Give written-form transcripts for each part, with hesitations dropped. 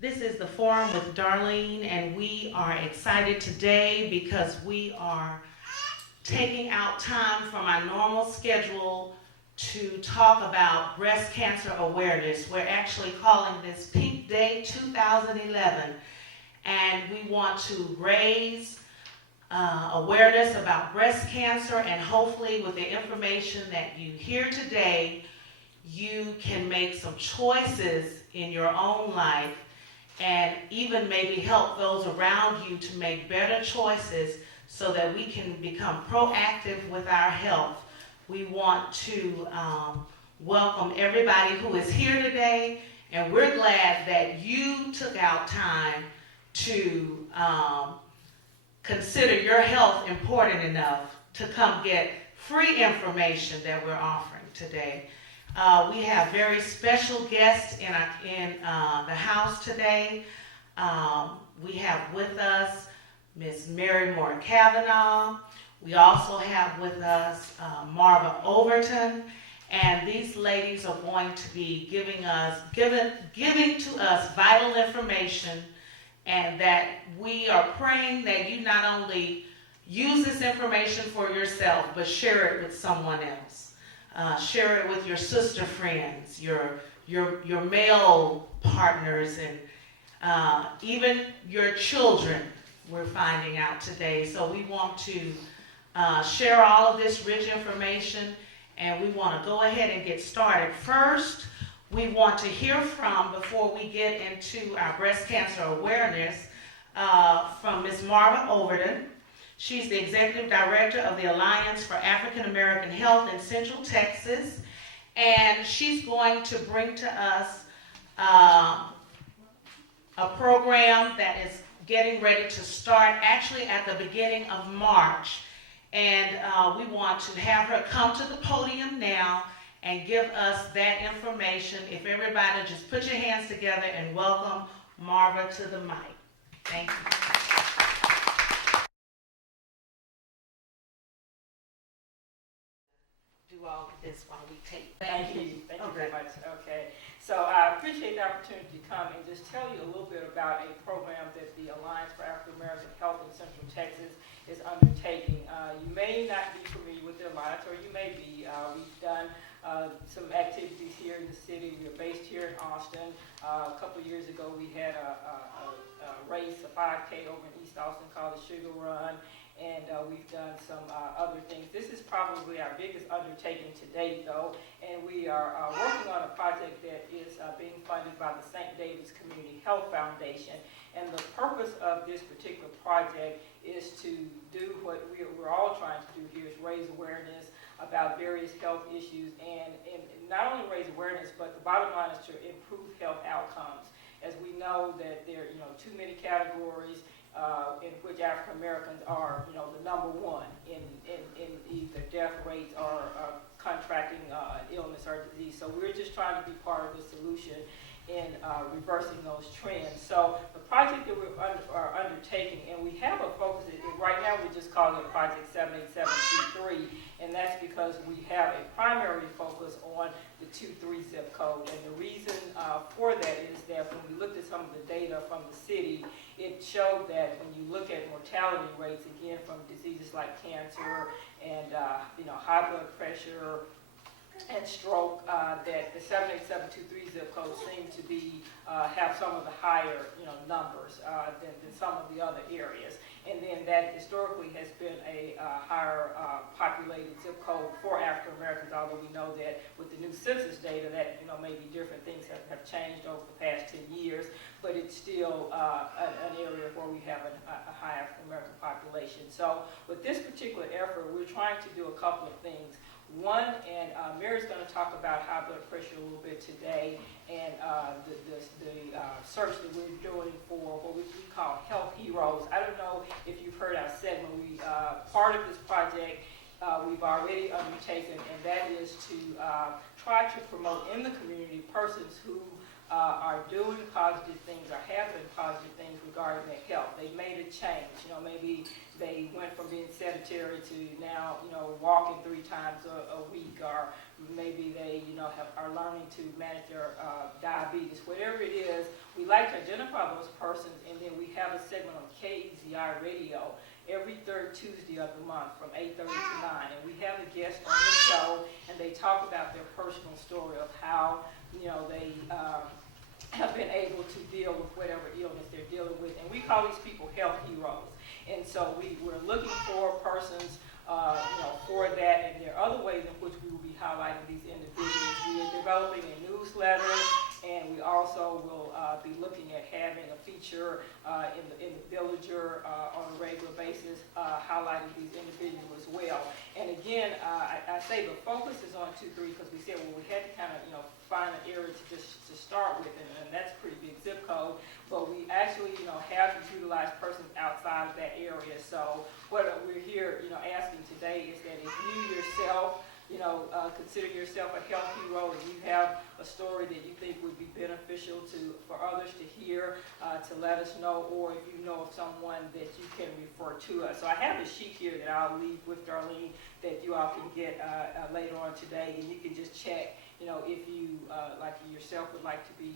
This is the Forum with Darlene, and we are excited today because we are taking out time from our normal schedule to talk about breast cancer awareness. We're actually calling this Pink Day 2011, and we want to raise awareness about breast cancer, and hopefully with the information that you hear today, you can make some choices in your own life and even maybe help those around you to make better choices so that we can become proactive with our health. We want to welcome everybody who is here today, and we're glad that you took out time to consider your health important enough to come get free information that we're offering today. We have very special guests in the house today. We have with us Ms. Mary Moore Kavanaugh. We also have with us Marva Overton, and these ladies are going to be giving to us vital information, and that we are praying that you not only use this information for yourself, but share it with someone else. Share it with your sister friends, your male partners, and even your children, we're finding out today. So we want to share all of this rich information, and we want to go ahead and get started. First, we want to hear from, before we get into our breast cancer awareness, from Ms. Marva Overton. She's the Executive Director of the Alliance for African American Health in Central Texas, and she's going to bring to us a program that is getting ready to start actually at the beginning of March, and we want to have her come to the podium now and give us that information. If everybody just put your hands together and welcome Marva to the mic. Thank you. Do all of this while we tape. Thank you. Thank you very much. Okay. So I appreciate the opportunity to come and just tell you a little bit about a program that the Alliance for African American Health in Central Texas is undertaking. You may not be familiar with the Alliance, or you may be. We've done some activities here in the city. We are based here in Austin. A couple of years ago, we had a race, a 5K over in East Austin called the Sugar Run. And we've done some other things. This is probably our biggest undertaking to date, though, and we are working on a project that is being funded by the St. David's Community Health Foundation. And the purpose of this particular project is to do what we're all trying to do here, is raise awareness about various health issues, and not only raise awareness, but the bottom line is to improve health outcomes. As we know that there are too many categories in which African Americans are, the number one in either death rates or contracting illness or disease. So we're just trying to be part of the solution in reversing those trends. So the project that we're undertaking, and we have a focus, right now we just call it Project 78723, and that's because we have a primary focus on the 23 zip code. And the reason for that is that when we looked at some of the data from the city, it showed that when you look at mortality rates, again, from diseases like cancer and high blood pressure and stroke, that the 78723 zip code seemed to be have some of the higher numbers than some of the other areas. And then that historically has been a higher populated zip code for African Americans, although we know that with the new census data that maybe different things have changed over the past 10 years, but it's still an area where we have a high African American population. So with this particular effort, we're trying to do a couple of things. One, and Mary's going to talk about high blood pressure a little bit today, and the search that we're doing for what we call health heroes. I don't know if you've heard our segment. We part of this project we've already undertaken, and that is to try to promote in the community persons who are doing positive things or have been positive things regarding their health. They've made a change. Maybe they went from being sedentary to now, walking 3 times a week, or maybe they, are learning to manage their diabetes. Whatever it is, we like to identify those persons, and then we have a segment on KEZI Radio every third Tuesday of the month from 8:30 to 9. And we have a guest on the show, and they talk about their personal story of how, they have been able to deal with whatever illness they're dealing with. And we call these people health heroes. And so we're looking for persons, for that. And there are other ways in which we will be highlighting these individuals. We are developing a newsletter, and we also will be looking at having a feature in the Villager on a regular basis, highlighting these individuals as well. And again, I say the focus is on 2-3 because we said, well, we had to kind of, find an area to start with, and that's a pretty big zip code. But we actually, have to utilize persons outside of that area. So what we're here, asking today is that if you yourself, consider yourself a health hero, and you have a story that you think would be beneficial for others to hear, to let us know, or if you know of someone that you can refer to us. So I have a sheet here that I'll leave with Darlene that you all can get later on today, and you can just check, if you, like yourself, would like to be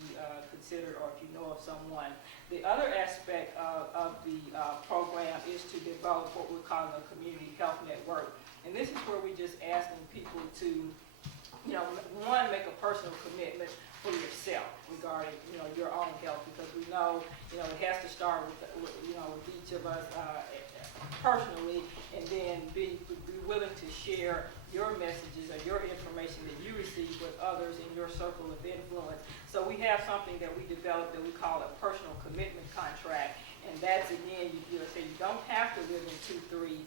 considered, or if you know of someone. The other aspect of the program is to develop what we're calling a community health network. And this is where we're just asking people to, one, make a personal commitment for yourself regarding, your own health, because we know, it has to start with each of us personally, and then be willing to share your messages or your information that you receive with others in your circle of influence. So we have something that we developed that we call a personal commitment contract. And that's, again, you say you don't have to live in 2-3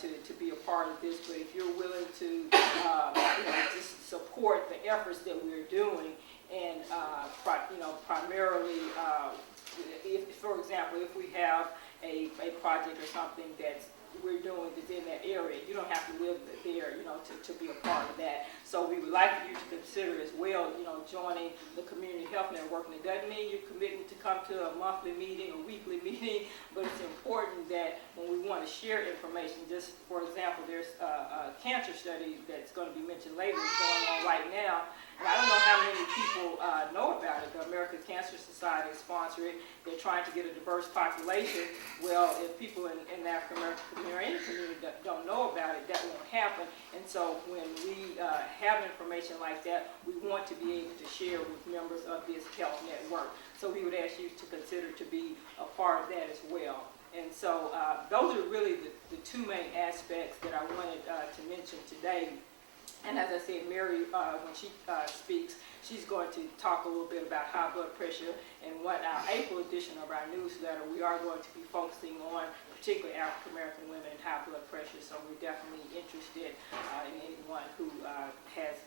to be a part of this, but if you're willing to just support the efforts that we're doing, and primarily, if, for example, if we have a project or something that's we're doing that's in that area, you don't have to live there, to be a part of that. So we would like you to consider as well, joining the Community Health Network. And it doesn't mean you're committing to come to a monthly meeting or weekly meeting, but it's important that when we want to share information, just for example, there's a cancer study that's going to be mentioned later, it's going on right now. And I don't know how many people know about it. The American Cancer Society sponsored it. They're trying to get a diverse population. Well, if people in the African American community or any community that don't know about it, that won't happen. And so when we have information like that, we want to be able to share with members of this health network. So we would ask you to consider to be a part of that as well. And so those are really the 2 main aspects that I wanted to mention today. And as I said, Mary, when she speaks, she's going to talk a little bit about high blood pressure. And what our April edition of our newsletter, we are going to be focusing on particularly African American women and high blood pressure. So we're definitely interested in anyone who has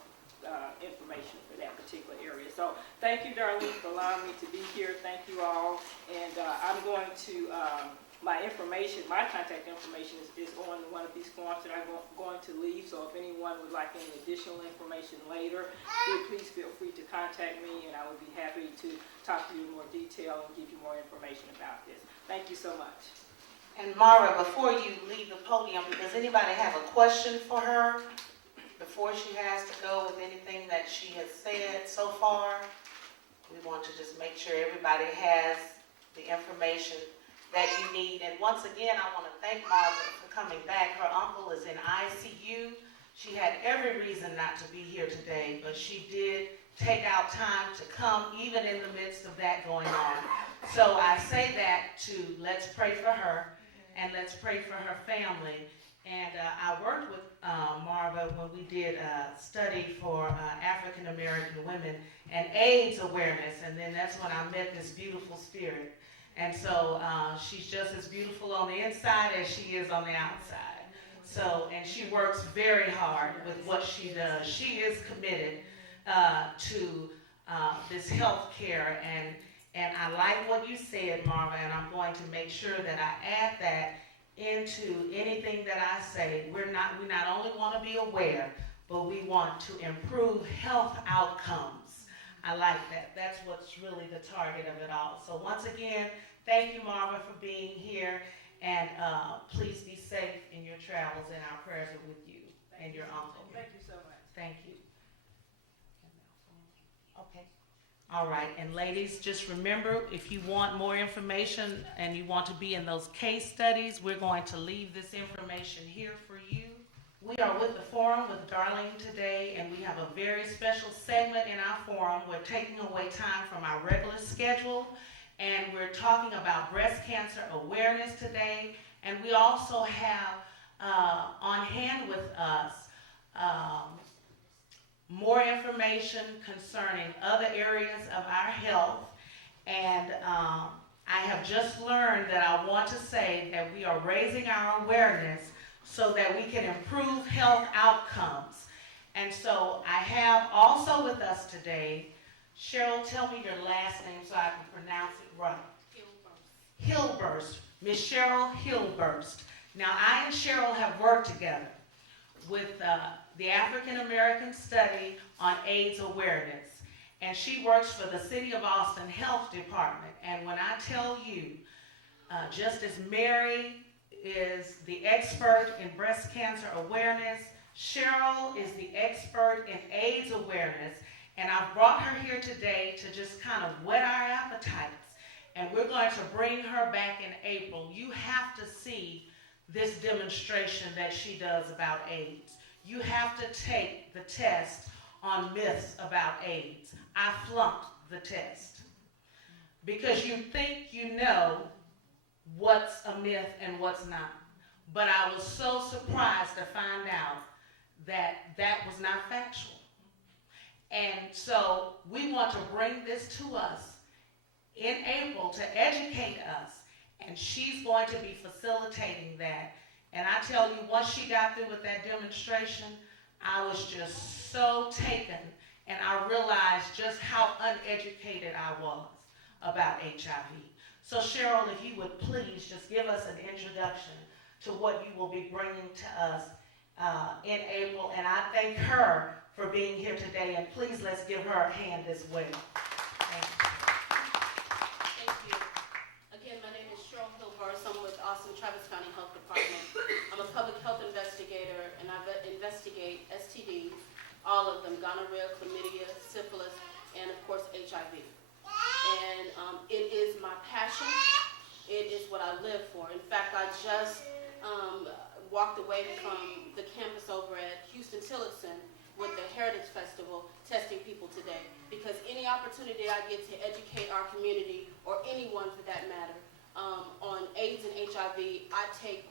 information for that particular area. So thank you, Darlene, for allowing me to be here. Thank you all. And I'm going to... my contact information is on one of these forms that I'm going to leave. So if anyone would like any additional information later, please feel free to contact me, and I would be happy to talk to you in more detail and give you more information about this. Thank you so much. And Mara, before you leave the podium, does anybody have a question for her before she has to go with anything that she has said so far? We want to just make sure everybody has the information that you need. And once again, I want to thank Margaret for coming back. Her uncle is in ICU. She had every reason not to be here today, but she did take out time to come, even in the midst of that going on. So I say that to let's pray for her, and let's pray for her family. And I worked with Marva when we did a study for African American women and AIDS awareness, and then that's when I met this beautiful spirit. And so she's just as beautiful on the inside as she is on the outside. So, and she works very hard with what she does. She is committed to this health care, and I like what you said, Marva, and I'm going to make sure that I add that into anything that I say. We not only want to be aware, but we want to improve health outcomes. I like that. That's what's really the target of it all. So once again, thank you, Marva, for being here. And please be safe in your travels, and our prayers are with you and your uncle. Thank you so much. Thank you. Okay. All right, and ladies, just remember, if you want more information and you want to be in those case studies, we're going to leave this information here for you. We are with the forum with Darlene today, and we have a very special segment in our forum. We're taking away time from our regular schedule, and we're talking about breast cancer awareness today. And we also have on hand with us more information concerning other areas of our health. And I have just learned that I want to say that we are raising our awareness so that we can improve health outcomes. And so I have also with us today, Cheryl, tell me your last name so I can pronounce it right. Hilburst. Miss Cheryl Hilburst. Now, I and Cheryl have worked together with the African American Study on AIDS Awareness. And she works for the City of Austin Health Department. And when I tell you, just as Mary is the expert in breast cancer awareness, Cheryl is the expert in AIDS awareness. And I've brought her here today to just kind of whet our appetites. And we're going to bring her back in April. You have to see this demonstration that she does about AIDS. You have to take the test on myths about AIDS. I flunked the test because you think you know what's a myth and what's not. But I was so surprised to find out that that was not factual. And so we want to bring this to us in April to educate us. And she's going to be facilitating that. And I tell you, once she got through with that demonstration, I was just so taken. And I realized just how uneducated I was about HIV. So Cheryl, if you would please just give us an introduction to what you will be bringing to us in April. And I thank her for being here today. And please let's give her a hand as well. Thank you. Thank you. Again, my name is Cheryl Hilburst. I'm with Austin Travis County Health Department. I'm a public health investigator, and I investigate STDs, all of them, gonorrhea, chlamydia, syphilis, and of course HIV. And it is my passion. It is what I live for. In fact, I just walked away from the campus over at Houston Tillotson with the Heritage Festival, testing people today. Because any opportunity I get to educate our community, or anyone for that matter, on AIDS and HIV, I take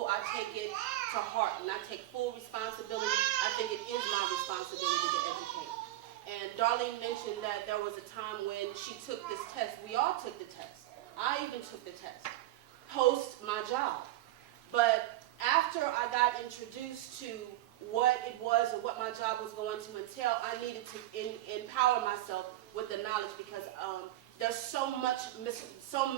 I take it to heart, and I take full responsibility. I think it is my responsibility to educate. And Darlene mentioned that there was a time when she took this test. We all took the test. I even took the test, post my job. But after I got introduced to what it was and what my job was going to entail, I needed to empower myself with the knowledge, because there's so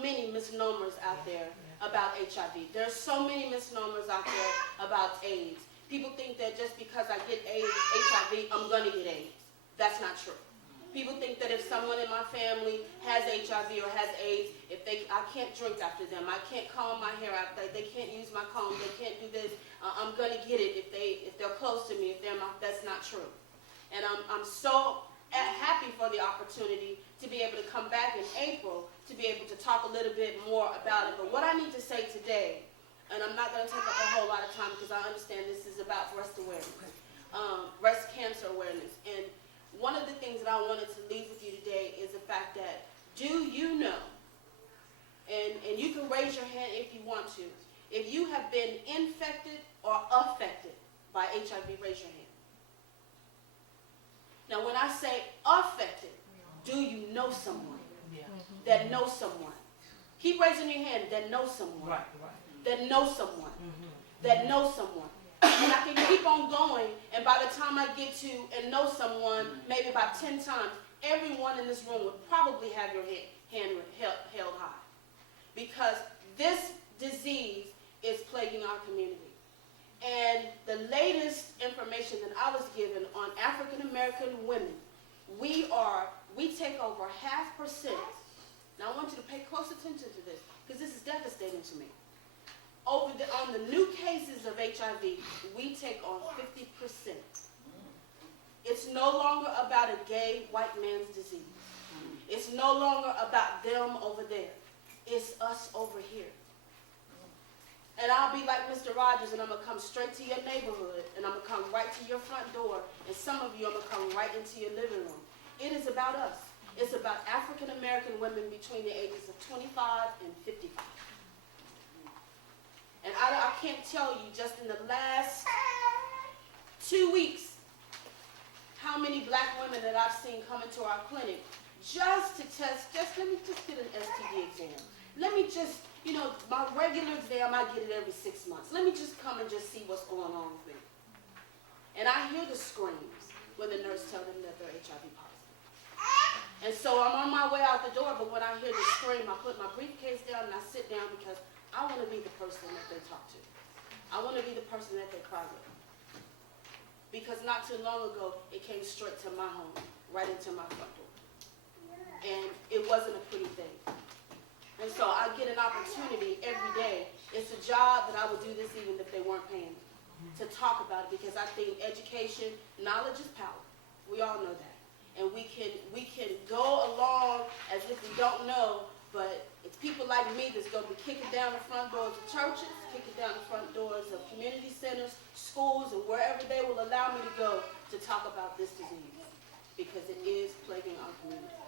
many misnomers out there about HIV. There's so many misnomers out there about AIDS. People think that just because I get HIV, I'm going to get AIDS. That's not true. People think that if someone in my family has HIV or has AIDS, I can't drink after them, I can't comb my hair out, they can't use my comb, they can't do this, I'm going to get it if they're close to me, that's not true. And I'm so happy for the opportunity to be able to come back in April to be able to talk a little bit more about it. But what I need to say today, and I'm not going to take up a whole lot of time because I understand this is about breast awareness, breast cancer awareness. And one of the things that I wanted to leave with you today is the fact that, do you know, and you can raise your hand if you want to, if you have been infected or affected by HIV, raise your hand. Now when I say affected, do you know someone that knows someone? Keep raising your hand that knows someone. Right. That knows someone. That knows someone. And I can keep on going, and by the time I get to and know someone, maybe about 10 times, everyone in this room would probably have your hand held high. Because this disease is plaguing our community. And the latest information that I was given on African American women, we take over 0.5%. Now I want you to pay close attention to this, because this is devastating to me. On the new cases of HIV, we take on 50%. It's no longer about a gay white man's disease. It's no longer about them over there. It's us over here. And I'll be like Mr. Rogers, and I'm going to come straight to your neighborhood, and I'm going to come right to your front door, and some of you, I'm going to come right into your living room. It is about us. It's about African American women between the ages of 25 and 55. And I can't tell you, just in the last 2 weeks, how many black women that I've seen come into our clinic just to test, let me just get an STD exam. Let me just, my regular exam, I get it every 6 months. Let me just come and just see what's going on with me. And I hear the screams when the nurse tells them that they're HIV positive. And so I'm on my way out the door, but when I hear the scream, I put my briefcase down and I sit down because I want to be the person that they talk to. I want to be the person that they cry with. Because not too long ago, it came straight to my home, right into my front door. And it wasn't a pretty thing. And so I get an opportunity every day. It's a job that I would do this even if they weren't paying me, to talk about it, because I think education, knowledge is power. We all know that. And we can go along as if we don't know, but it's people like me that's going to be kicking down the front doors of churches, kicking down the front doors of community centers, schools, and wherever they will allow me to go to talk about this disease, because it is plaguing our community,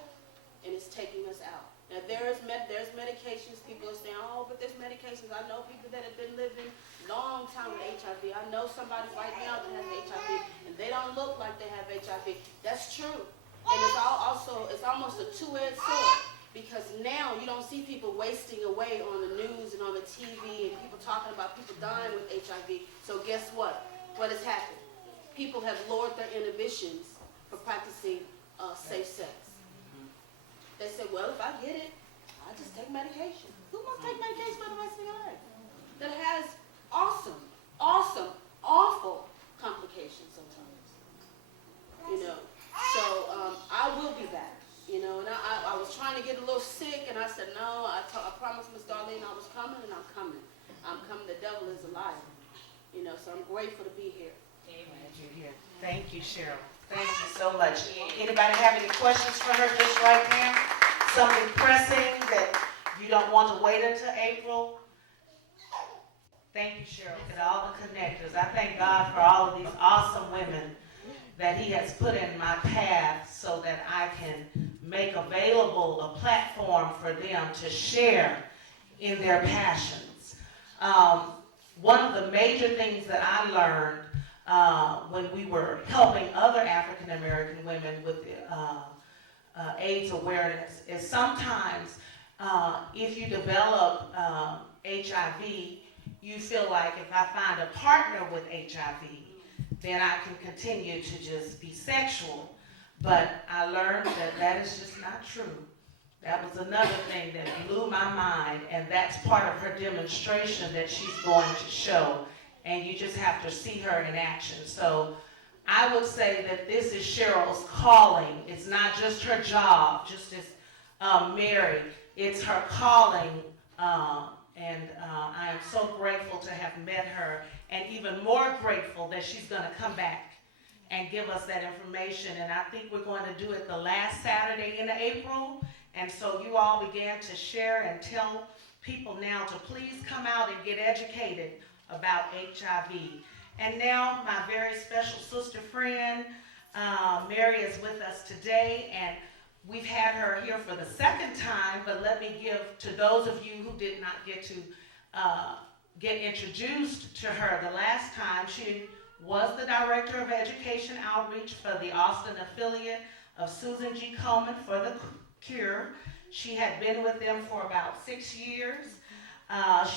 and it's taking us out. Now, there's medications. People are saying, oh, but there's medications. I know people that have been living a long time with HIV. I know somebody right now that has HIV, and they don't look like they have HIV. That's true. And it's almost a two-edged sword, because now you don't see people wasting away on the news and on the TV and people talking about people dying with HIV. So guess what? What has happened? People have lowered their inhibitions for practicing safe sex. They say, well, if I get it, I just take medication. Who wants to take medication for the rest of your life? That has awesome, awful complications sometimes. So I will be back. And I was trying to get a little sick, and I said, no, I promised Miss Darlene I was coming, and I'm coming. I'm coming. The devil is a liar. So I'm grateful to be here. Amen. You're here. Thank you, Cheryl. Thank you so much. Anybody have any questions for her just right now? Something pressing that you don't want to wait until April? Thank you, Cheryl, for all the connectors. I thank God for all of these awesome women that He has put in my path so that I can make available a platform for them to share in their passions. One of the major things that I learned when we were helping other African American women with AIDS awareness is sometimes if you develop HIV, you feel like if I find a partner with HIV, then I can continue to just be sexual. But I learned that that is just not true. That was another thing that blew my mind, and that's part of her demonstration that she's going to show. And you just have to see her in action. So I would say that this is Cheryl's calling. It's not just her job, just as Mary. It's her calling, and I am so grateful to have met her, and even more grateful that she's going to come back and give us that information. And I think we're going to do it the last Saturday in April. And so you all began to share and tell people now to please come out and get educated about HIV. And now my very special sister friend, Mary, is with us today, and we've had her here for the second time, but let me give to those of you who did not get to get introduced to her the last time. She was the Director of Education Outreach for the Austin affiliate of Susan G. Komen for the Cure. She had been with them for about 6 years.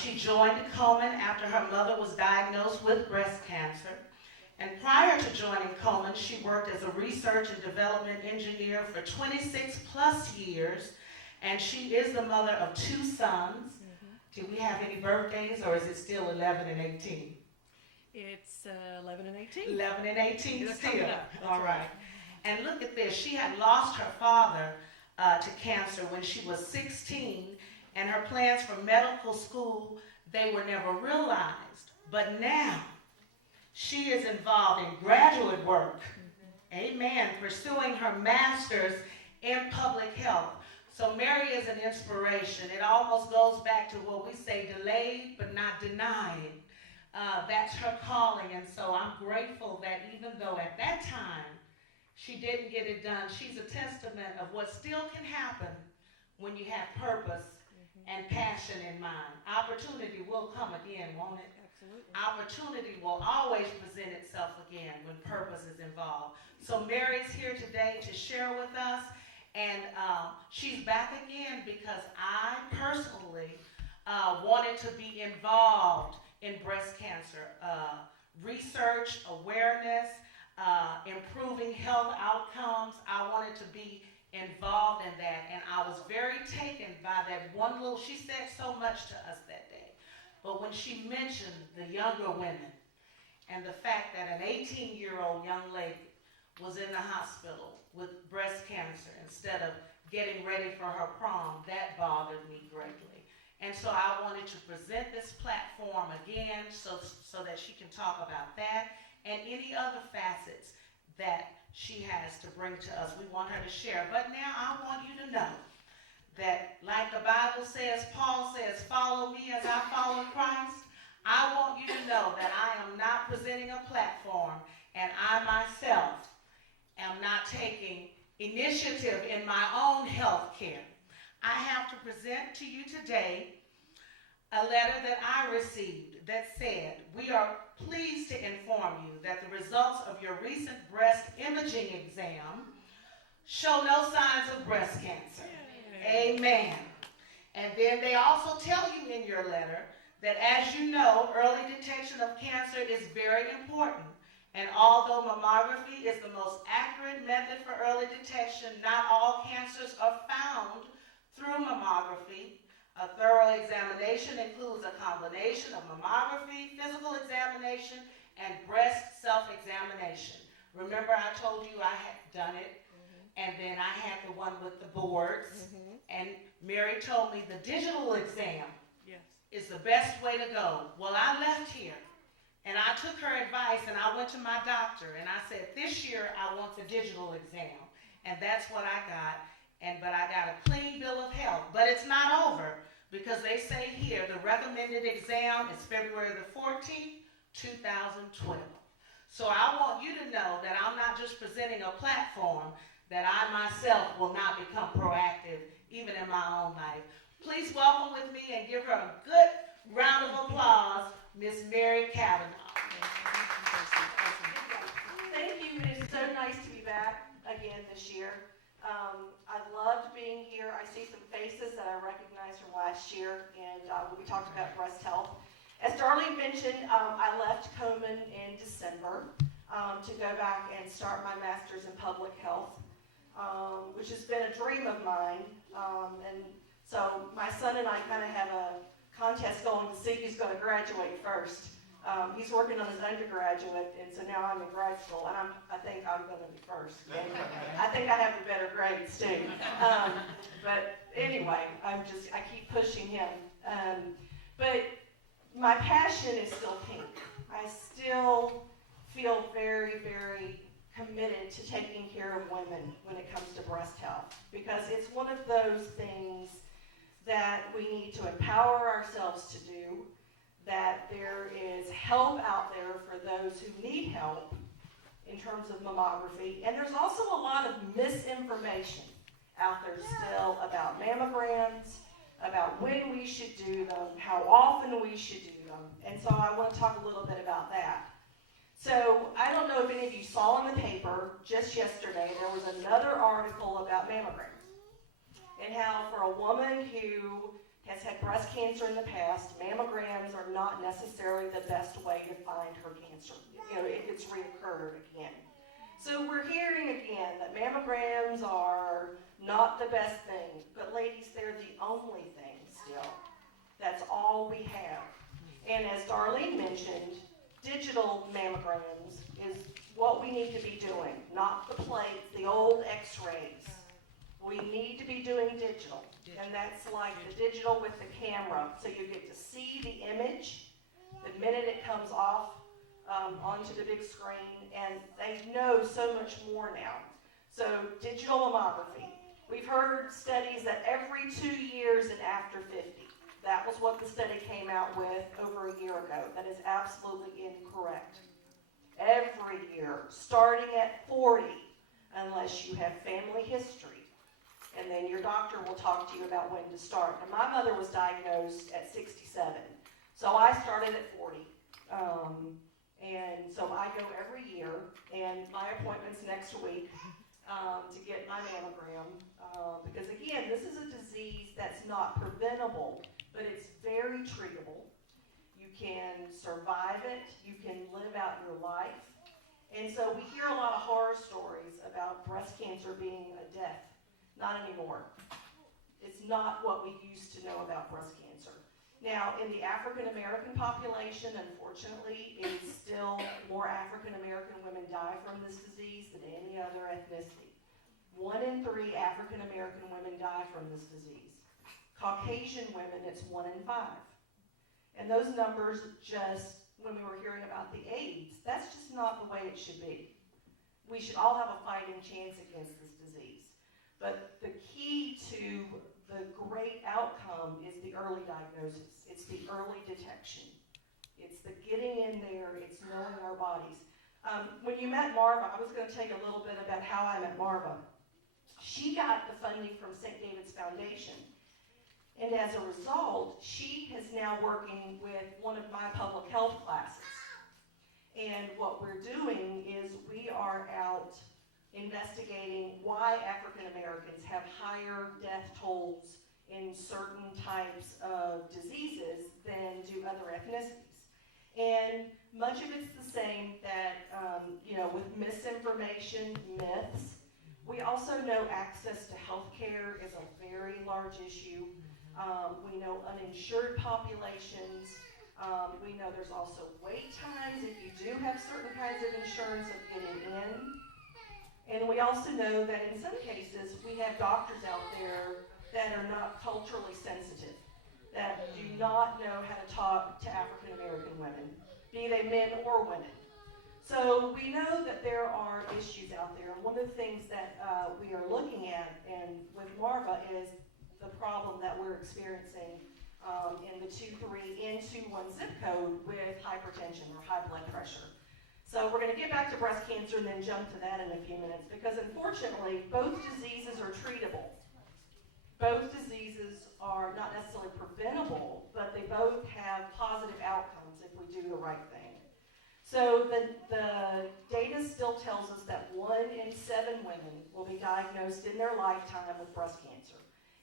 She joined Komen after her mother was diagnosed with breast cancer. And prior to joining Komen, she worked as a research and development engineer for 26 plus years. And she is the mother of 2 sons. Do we have any birthdays, or is it still 11 and 18? It's 11 and 18. 11 and 18 They're still. coming up. That's All right. And look at this. She had lost her father to cancer when she was 16, and her plans for medical school, they were never realized. But now, she is involved in graduate work, amen, pursuing her master's in public health. So Mary is an inspiration. It almost goes back to what we say, delayed but not denied. That's her calling, and so I'm grateful that even though at that time she didn't get it done, she's a testament of what still can happen when you have purpose and passion in mind. Opportunity will come again, won't it? Absolutely. Opportunity will always present itself again when purpose is involved. So Mary's here today to share with us, and she's back again because I personally wanted to be involved in breast cancer research, awareness, improving health outcomes. I wanted to be involved in that, and I was very taken by that one little, she said so much to us that day, but when she mentioned the younger women and the fact that an 18-year-old young lady was in the hospital with breast cancer instead of getting ready for her prom, that bothered me greatly. And so I wanted to present this platform again so that she can talk about that and any other facets that she has to bring to us. We want her to share. But now I want you to know that, like the Bible says, Paul says, follow me as I follow Christ. I want you to know that I am not presenting a platform, and I myself am not taking initiative in my own health care. I have to present to you today a letter that I received that said, we are pleased to inform you that the results of your recent breast imaging exam show no signs of breast cancer. Amen. And then they also tell you in your letter that, as you know, early detection of cancer is very important. And although mammography is the most accurate method for early detection, not all cancers are found through mammography. A thorough examination includes a combination of mammography, physical examination, and breast self-examination. Remember I told you I had done it, and then I had the one with the boards, and Mary told me the digital exam is the best way to go. Well, I left here, and I took her advice, and I went to my doctor, and I said, this year I want the digital exam, and that's what I got. But I got a clean bill of health. But it's not over, because they say here the recommended exam is February the 14th, 2012. So I want you to know that I'm not just presenting a platform, that I myself will not become proactive even in my own life. Please welcome with me and give her a good round of applause, Miss Mary Kavanaugh. Thank you. It is so nice to be back again this year. I loved being here. I see some faces that I recognize from last year, and we talked about breast health. As Darlene mentioned, I left Komen in December to go back and start my master's in public health, which has been a dream of mine. And so my son and I kind of have a contest going to see who's going to graduate first. He's working on his undergraduate, and so now I'm in grad school, and I think I'm going to be first. And I think I have the better grades too. But anyway, I keep pushing him. But my passion is still pink. I still feel very, very committed to taking care of women when it comes to breast health, because it's one of those things that we need to empower ourselves to do, that there is help out there for those who need help in terms of mammography. And there's also a lot of misinformation out there still about mammograms, about when we should do them, how often we should do them. And so I want to talk a little bit about that. So I don't know if any of you saw in the paper just yesterday, there was another article about mammograms and how for a woman who has had breast cancer in the past, mammograms are not necessarily the best way to find her cancer, if it's reoccurred again. So we're hearing again that mammograms are not the best thing, but ladies, they're the only thing still. That's all we have. And as Darlene mentioned, digital mammograms is what we need to be doing, not the plates, the old x-rays. We need to be doing digital, and that's like the digital with the camera, so you get to see the image the minute it comes off onto the big screen, and they know so much more now. So digital mammography. We've heard studies that every 2 years and after 50. That was what the study came out with over a year ago. That is absolutely incorrect. Every year, starting at 40, unless you have family history. And then your doctor will talk to you about when to start. And my mother was diagnosed at 67, so I started at 40. And so I go every year, and my appointment's next week to get my mammogram. Because again, this is a disease that's not preventable, but it's very treatable. You can survive it, you can live out your life. And so we hear a lot of horror stories about breast cancer being a death. Not anymore. It's not what we used to know about breast cancer. Now, in the African American population, unfortunately, it is still more African American women die from this disease than any other ethnicity. 1 in 3 African American women die from this disease. Caucasian women, it's 1 in 5. And those numbers just, when we were hearing about the AIDS, that's just not the way it should be. We should all have a fighting chance against this disease. But the key to the great outcome is the early diagnosis. It's the early detection. It's the getting in there. It's knowing our bodies. When you met Marva, I was going to take a little bit about how I met Marva. She got the funding from St. David's Foundation. And as a result, she is now working with one of my public health classes. And what we're doing is we are out investigating why African Americans have higher death tolls in certain types of diseases than do other ethnicities. And much of it's the same that, with misinformation, myths. We also know access to health care is a very large issue. We know uninsured populations. We know there's also wait times if you do have certain kinds of insurance of getting in. And we also know that in some cases we have doctors out there that are not culturally sensitive, that do not know how to talk to African American women, be they men or women. So we know that there are issues out there. And one of the things that we are looking at, and with Marva, is the problem that we're experiencing in the 2-3-N21 zip code with hypertension or high blood pressure. So we're going to get back to breast cancer and then jump to that in a few minutes, because unfortunately both diseases are treatable. Both diseases are not necessarily preventable, but they both have positive outcomes if we do the right thing. So the data still tells us that 1 in 7 women will be diagnosed in their lifetime with breast cancer.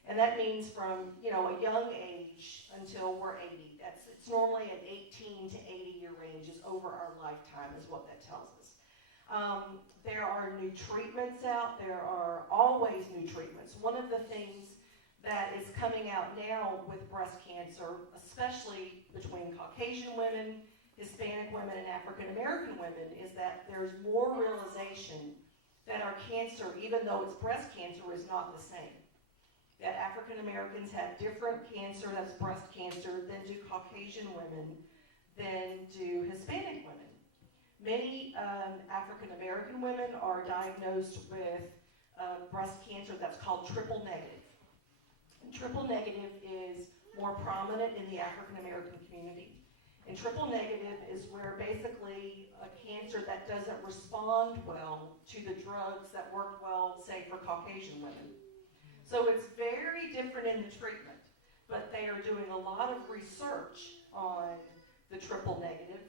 And that means from a young age until we're 80. It's normally an 18 to 80 year range is over our lifetime is what that tells us. There are new treatments out. There are always new treatments. One of the things that is coming out now with breast cancer, especially between Caucasian women, Hispanic women, and African American women, is that there's more realization that our cancer, even though it's breast cancer, is not the same. That African Americans have different cancer that's breast cancer than do Caucasian women, than do Hispanic women. Many African American women are diagnosed with breast cancer that's called triple negative. And triple negative is more prominent in the African American community. And triple negative is where basically a cancer that doesn't respond well to the drugs that work well, say, for Caucasian women. So it's very different in the treatment, but they are doing a lot of research on the triple negative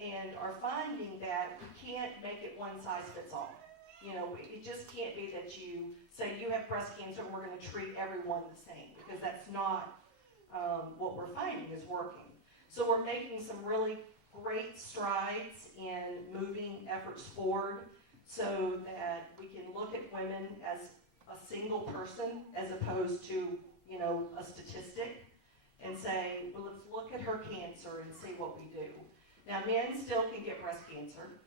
and are finding that we can't make it one size fits all. It just can't be that you say you have breast cancer and we're going to treat everyone the same, because that's not what we're finding is working. So we're making some really great strides in moving efforts forward so that we can look at women as a single person as opposed to, a statistic, and say, well, let's look at her cancer and see what we do. Now, men still can get breast cancer.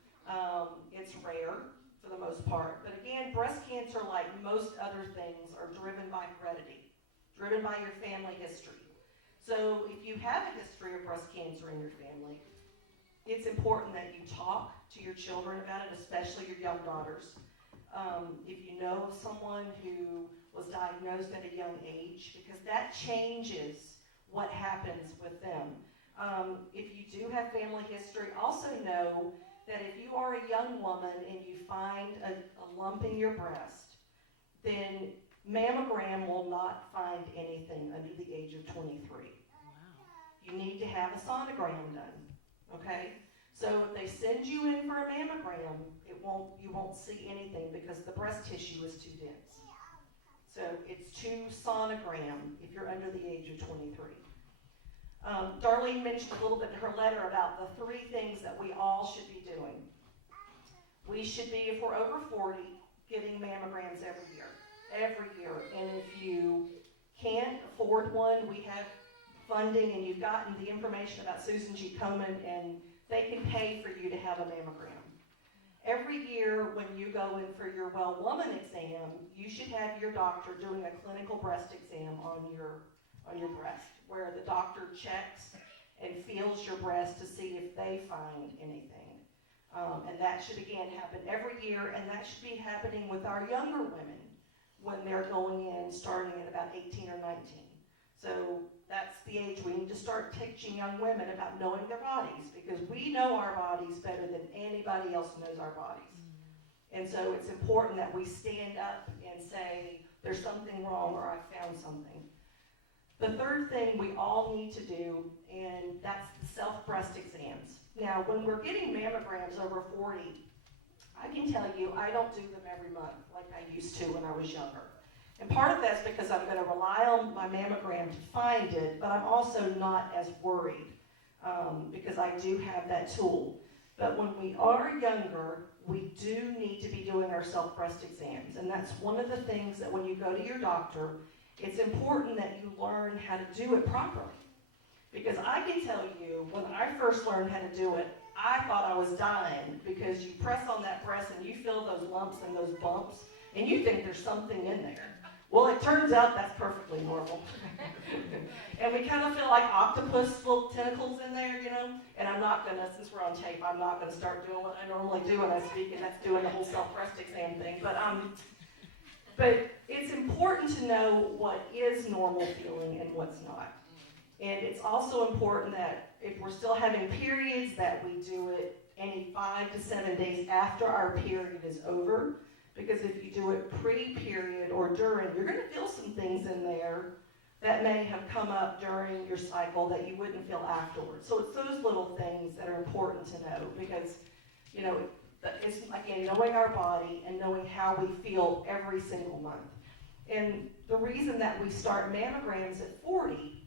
It's rare. for the most part. But again, breast cancer, like most other things, are driven by heredity, driven by your family history. So if you have a history of breast cancer in your family, it's important that you talk to your children about it, especially your young daughters. If you know of someone who was diagnosed at a young age, because that changes what happens with them. If you do have family history, also know that if you are a young woman and you find a lump in your breast, then mammogram will not find anything under the age of 23. Wow. You need to have a sonogram done, okay? So if they send you in for a mammogram, you won't see anything because the breast tissue is too dense. So it's to sonogram if you're under the age of 23. Darlene mentioned a little bit in her letter about the 3 things that we all should be doing. We should be, if we're over 40, getting mammograms every year. And if you can't afford one, we have funding, and you've gotten the information about Susan G. Komen, and they can pay for you to have a mammogram. Every year when you go in for your well woman exam, you should have your doctor doing a clinical breast exam on your breast, where the doctor checks and feels your breast to see if they find anything. And that should, again, happen every year, and that should be happening with our younger women when they're going in, starting at about 18 or 19. So that's the age we need to start teaching young women about knowing their bodies, because we know our bodies better than anybody else knows our bodies. And so it's important that we stand up and say, there's something wrong, or I found something. The third thing we all need to do, and that's the self-breast exams. Now, when we're getting mammograms over 40, I can tell you I don't do them every month like I used to when I was younger. And part of that's because I'm going to rely on my mammogram to find it, but I'm also not as worried because I do have that tool. But when we are younger, we do need to be doing our self-breast exams. And that's one of the things that when you go to your doctor, it's important that you learn how to do it properly. Because I can tell you, when I first learned how to do it, I thought I was dying, because you press on that breast and you feel those lumps and those bumps, and you think there's something in there. Well, it turns out that's perfectly normal. And we kind of feel like octopus little tentacles in there, you know? And I'm not going to, since we're on tape, I'm not going to start doing what I normally do when I speak, and that's doing the whole self-breast exam thing. But it's important to know what is normal feeling and what's not. And it's also important that if we're still having periods, that we do it any 5 to 7 days after our period is over. Because if you do it pre-period or during, you're going to feel some things in there that may have come up during your cycle that you wouldn't feel afterwards. So it's those little things that are important to know, because, you know, it's, again, knowing our body and knowing how we feel every single month. And the reason that we start mammograms at 40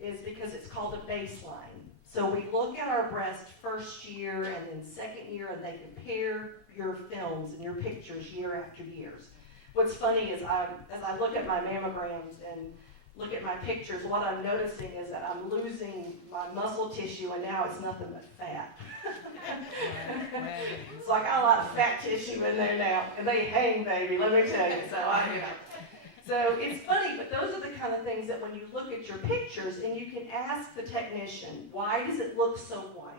is because it's called a baseline. So we look at our breast first year and then second year, and they compare your films and your pictures year after year. What's funny is as I look at my mammograms and look at my pictures, what I'm noticing is that I'm losing my muscle tissue, and now it's nothing but fat. So I got a lot of fat tissue in there now, and they hang, baby, let me tell you. So it's funny, but those are the kind of things that when you look at your pictures, and you can ask the technician, why does it look so white?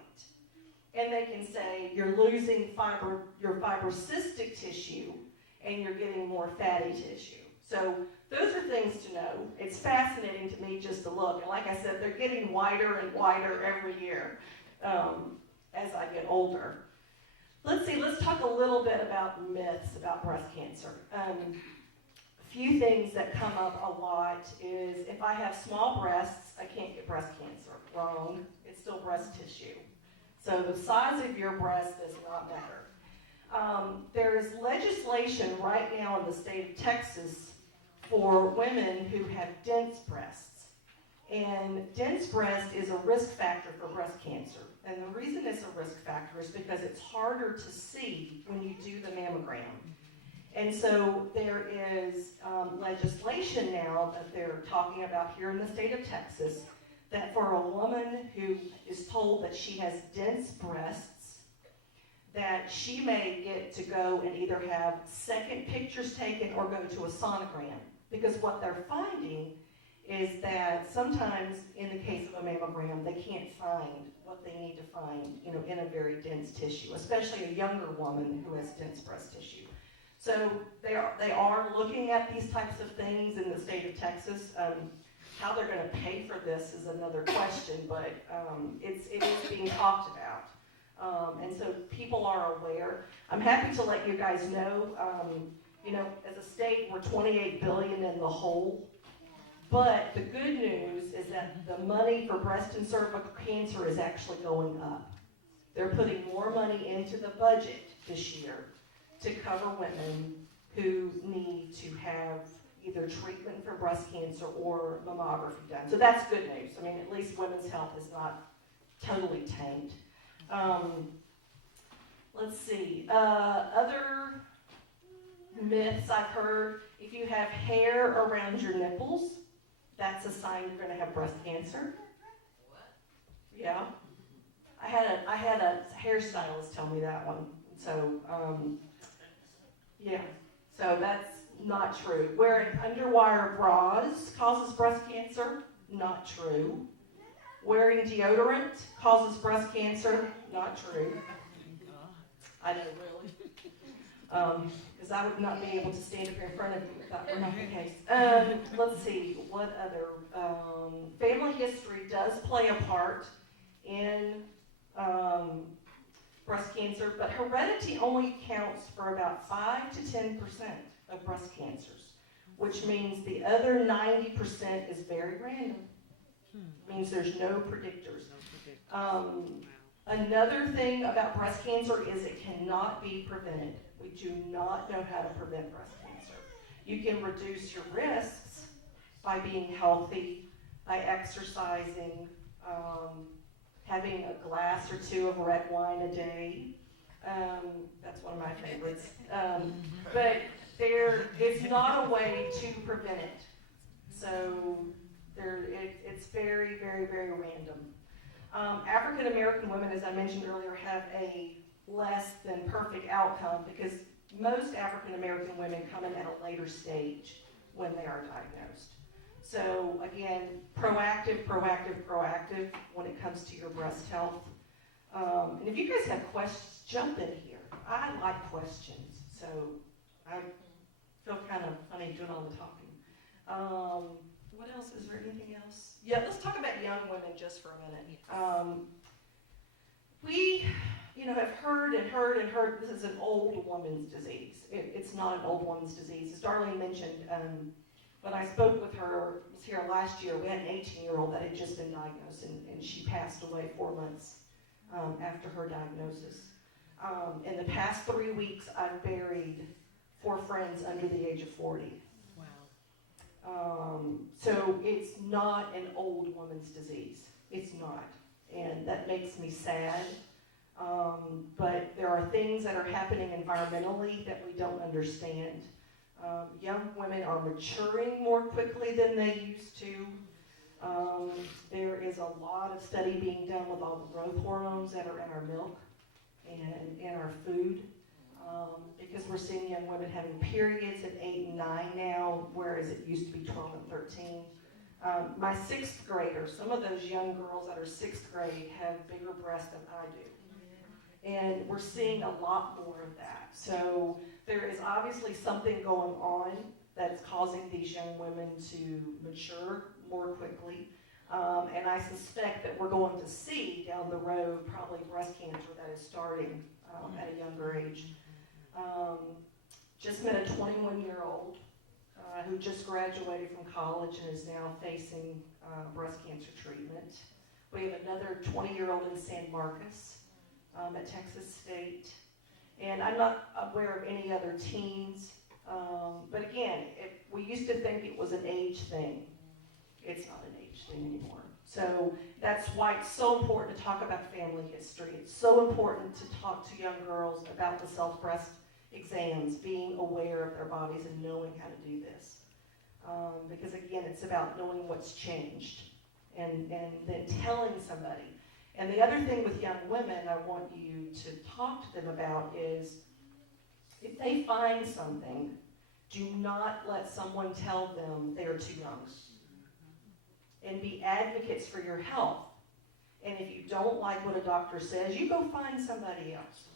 And they can say, you're losing your fibrocystic tissue, and you're getting more fatty tissue. So those are things to know. It's fascinating to me just to look. And like I said, they're getting whiter and whiter every year as I get older. Let's talk a little bit about myths about breast cancer. A few things that come up a lot is, if I have small breasts, I can't get breast cancer. Wrong. It's still breast tissue. So the size of your breast does not matter. There is legislation right now in the state of Texas for women who have dense breasts. And dense breast is a risk factor for breast cancer. And the reason it's a risk factor is because it's harder to see when you do the mammogram. And so there is legislation now that they're talking about here in the state of Texas, that for a woman who is told that she has dense breasts, that she may get to go and either have second pictures taken or go to a sonogram. Because what they're finding is that sometimes in the case of a mammogram, they can't find what they need to find, in a very dense tissue, especially a younger woman who has dense breast tissue. So they are looking at these types of things in the state of Texas. How they're going to pay for this is another question, but it is being talked about. And so people are aware. I'm happy to let you guys know, as a state, we're $28 billion in the hole. But the good news is that the money for breast and cervical cancer is actually going up. They're putting more money into the budget this year to cover women who need to have either treatment for breast cancer or mammography done. So that's good news. I mean, at least women's health is not totally tanked. Let's see. Other myths I've heard: if you have hair around your nipples, that's a sign you're going to have breast cancer. What? Yeah. I had a hairstylist tell me that one. So, yeah. So that's not true. Wearing underwire bras causes breast cancer. Not true. Wearing deodorant causes breast cancer. Not true. I know, really. Because I would not be able to stand up here in front of you if that were not the case. Let's see, what other? Family history does play a part in breast cancer, but heredity only counts for about 5 to 10% of breast cancers, which means the other 90% is very random. Means there's no predictors. Another thing about breast cancer is it cannot be prevented. We do not know how to prevent breast cancer. You can reduce your risks by being healthy, by exercising, having a glass or two of red wine a day. That's one of my favorites. But there is not a way to prevent it. So it's very, very, very random. African American women, as I mentioned earlier, have a less than perfect outcome because most African American women come in at a later stage when they are diagnosed. So again, proactive when it comes to your breast health. And if you guys have questions, jump in here. I like questions, so I feel kind of funny doing all the talking. What else? Is there anything else? Yeah, let's talk about young women just for a minute. We, have heard, this is an old woman's disease. It's not an old woman's disease. As Darlene mentioned, when I spoke with her, was here last year, we had an 18-year-old that had just been diagnosed, and she passed away 4 months after her diagnosis. In the past 3 weeks, I've buried 4 friends under the age of 40. So it's not an old woman's disease. It's not. And that makes me sad. But there are things that are happening environmentally that we don't understand. Young women are maturing more quickly than they used to. There is a lot of study being done with all the growth hormones that are in our milk and in our food. Because we're seeing young women having periods at 8 and 9 now, whereas it used to be 12 and 13. My 6th graders, some of those young girls that are 6th grade have bigger breasts than I do. And we're seeing a lot more of that. So there is obviously something going on that's causing these young women to mature more quickly. And I suspect that we're going to see down the road probably breast cancer that is starting at a younger age. Just met a 21-year-old who just graduated from college and is now facing breast cancer treatment. We have another 20-year-old in San Marcos at Texas State. And I'm not aware of any other teens. But again, we used to think it was an age thing. It's not an age thing anymore. So that's why it's so important to talk about family history. It's so important to talk to young girls about the self-breast exams, being aware of their bodies and knowing how to do this. Because again, it's about knowing what's changed and then telling somebody. And the other thing with young women I want you to talk to them about is if they find something, do not let someone tell them they are too young. And be advocates for your health. And if you don't like what a doctor says, you go find somebody else.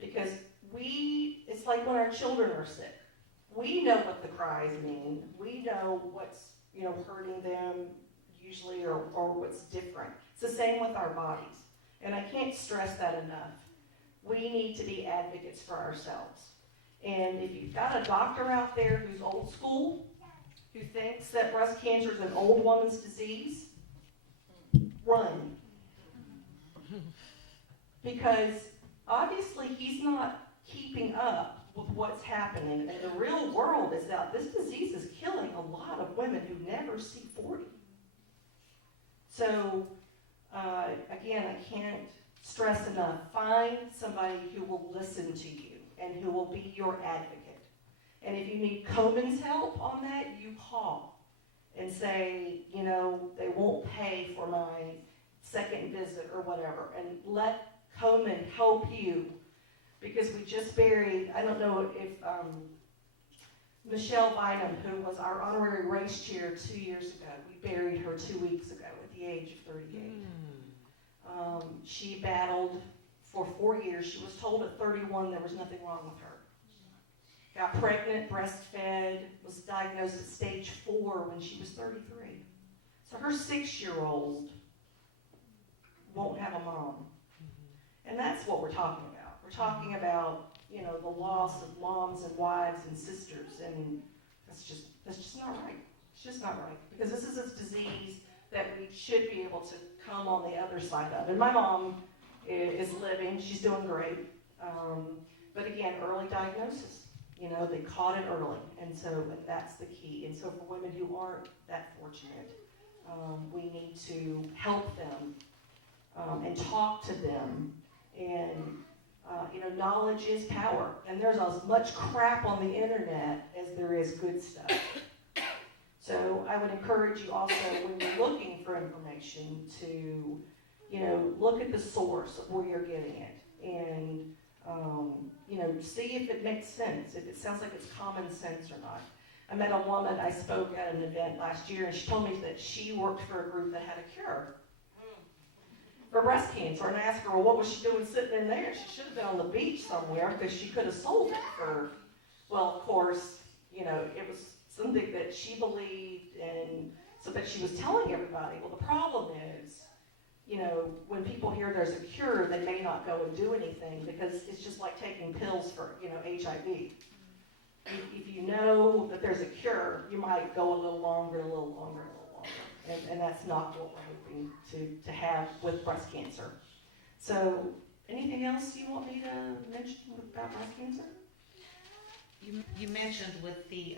Because it's like when our children are sick. We know what the cries mean. We know what's, hurting them usually or what's different. It's the same with our bodies. And I can't stress that enough. We need to be advocates for ourselves. And if you've got a doctor out there who's old school, who thinks that breast cancer is an old woman's disease, run. Because obviously he's not keeping up with what's happening. And the real world is that this disease is killing a lot of women who never see 40. So, again, I can't stress enough. Find somebody who will listen to you and who will be your advocate. And if you need Komen's help on that, you call and say, they won't pay for my second visit or whatever. And let Komen help you. Because we just buried, I don't know if Michelle Bynum, who was our honorary race chair 2 years ago, we buried her 2 weeks ago at the age of 38. She battled for 4 years. She was told at 31 there was nothing wrong with her. Got pregnant, breastfed, was diagnosed at stage 4 when she was 33. So her 6-year-old won't have a mom. And that's what we're talking about. We're talking about, the loss of moms and wives and sisters, and that's just not right. It's just not right. Because this is a disease that we should be able to come on the other side of. And my mom is living, she's doing great. But again, early diagnosis. They caught it early, and so that's the key. And so for women who aren't that fortunate, we need to help them and talk to them. And knowledge is power, and there's as much crap on the internet as there is good stuff. So I would encourage you also, when you're looking for information, to look at the source of where you're getting it, and see if it makes sense, if it sounds like it's common sense or not. I met a woman, I spoke at an event last year, and she told me that she worked for a group that had a cure for breast cancer. And I asked her, well, what was she doing sitting in there? She should have been on the beach somewhere, because she could have sold it for, well, of course, it was something that she believed, and so that she was telling everybody. Well, the problem is, when people hear there's a cure, they may not go and do anything, because it's just like taking pills for, HIV. If you know that there's a cure, you might go a little longer, a little longer, a little longer. And that's not what we're hoping to have with breast cancer. So, anything else you want me to mention about breast cancer? You mentioned with the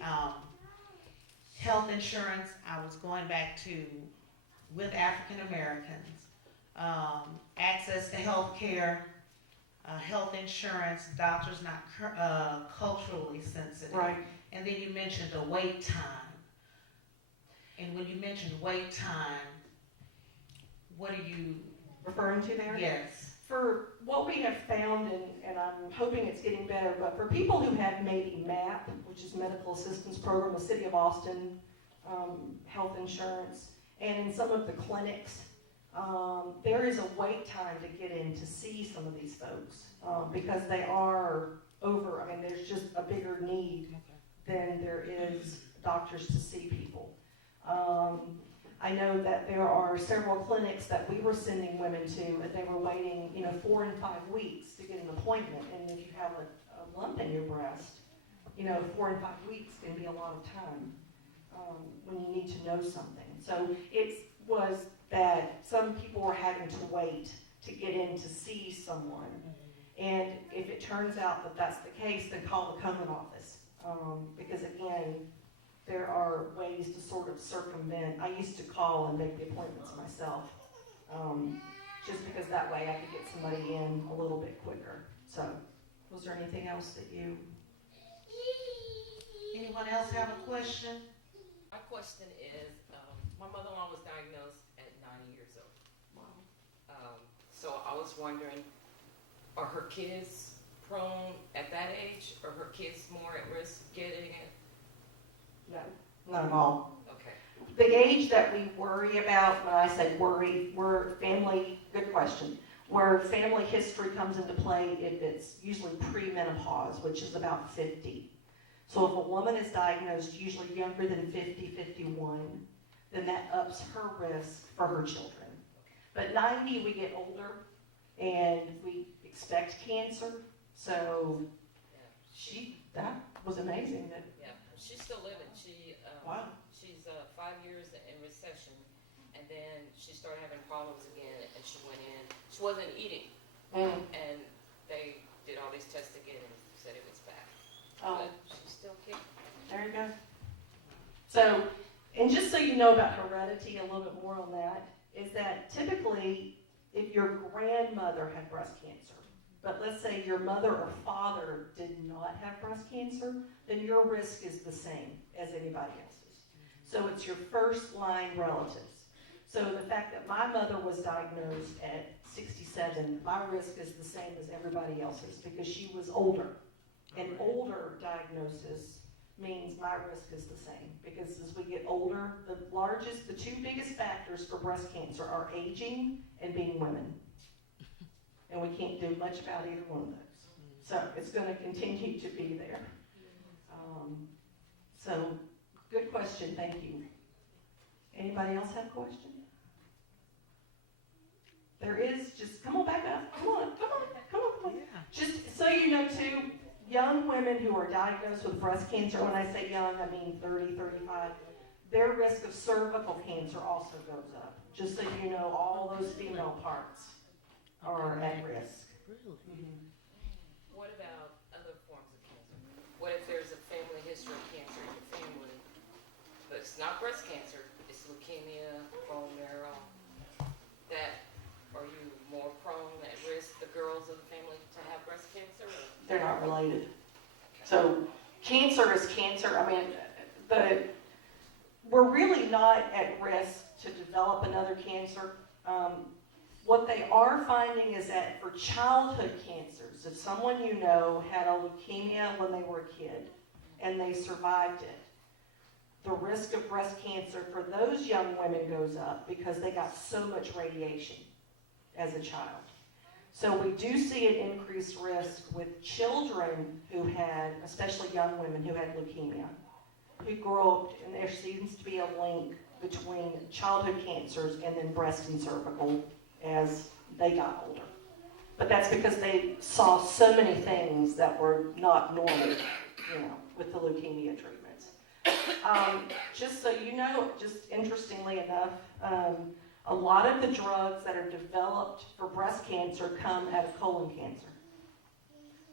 health insurance, I was going back to, with African Americans, access to health care, health insurance, doctors not culturally sensitive. Right. And then you mentioned the wait time. And when you mentioned wait time, what are you Referring to there? Yes. For what we have found, and I'm hoping it's getting better, but for people who have maybe MAP, which is Medical Assistance Program, the City of Austin health insurance, and in some of the clinics, there is a wait time to get in to see some of these folks because they are over. I mean, there's just a bigger need than there is doctors to see people. I know that there are several clinics that we were sending women to, and they were waiting, 4 and 5 weeks to get an appointment. And if you have a lump in your breast, 4 and 5 weeks can be a lot of time when you need to know something. So it was that some people were having to wait to get in to see someone. And if it turns out that that's the case, then call the Komen office. Because again, there are ways to sort of circumvent. I used to call and make the appointments myself, just because that way I could get somebody in a little bit quicker. So, was there anything else that you? Anyone else have a question? My question is, my mother-in-law was diagnosed at 90 years old. Wow. So I was wondering, are her kids prone at that age? Are her kids more at risk of getting it? No, not at all. Okay. The age that we worry about, when I say worry, we're family, good question, where family history comes into play, it's usually premenopause, which is about 50. So if a woman is diagnosed usually younger than 50, 51, then that ups her risk for her children. But 90, we get older, and we expect cancer, so that was amazing. Yeah, she's still living. Wow. She's 5 years in recession, and then she started having problems again, and she went in. She wasn't eating, and they did all these tests again and said it was back. Oh. But she's still kicking. There you go. So, and just so you know about heredity, a little bit more on that, is that typically if your grandmother had breast cancer, but let's say your mother or father did not have breast cancer, then your risk is the same as anybody else's. So it's your first line relatives. So the fact that my mother was diagnosed at 67, my risk is the same as everybody else's because she was older. An older diagnosis means my risk is the same because as we get older, the two biggest factors for breast cancer are aging and being women. And we can't do much about either one of those. So it's going to continue to be there. So good question, thank you. Anybody else have a question? There is, just come on back up, come on. Just so you know too, young women who are diagnosed with breast cancer, when I say young, I mean 30, 35, their risk of cervical cancer also goes up. Just so you know, all those female parts are at risk. Really? Mm-hmm. What about other forms of cancer? What if there's a family history of cancer in your family, but it's not breast cancer, it's leukemia, bone marrow? Are you more prone at risk, the girls of the family, to have breast cancer? They're not related. So cancer is cancer. I mean, we're really not at risk to develop another cancer. What they are finding is that for childhood cancers, if someone you know had a leukemia when they were a kid and they survived it, the risk of breast cancer for those young women goes up because they got so much radiation as a child. So we do see an increased risk with children who had, especially young women who had leukemia, who grow up, and there seems to be a link between childhood cancers and then breast and cervical as they got older. But that's because they saw so many things that were not normal, with the leukemia treatments. Just so you know, just interestingly enough, a lot of the drugs that are developed for breast cancer come out of colon cancer.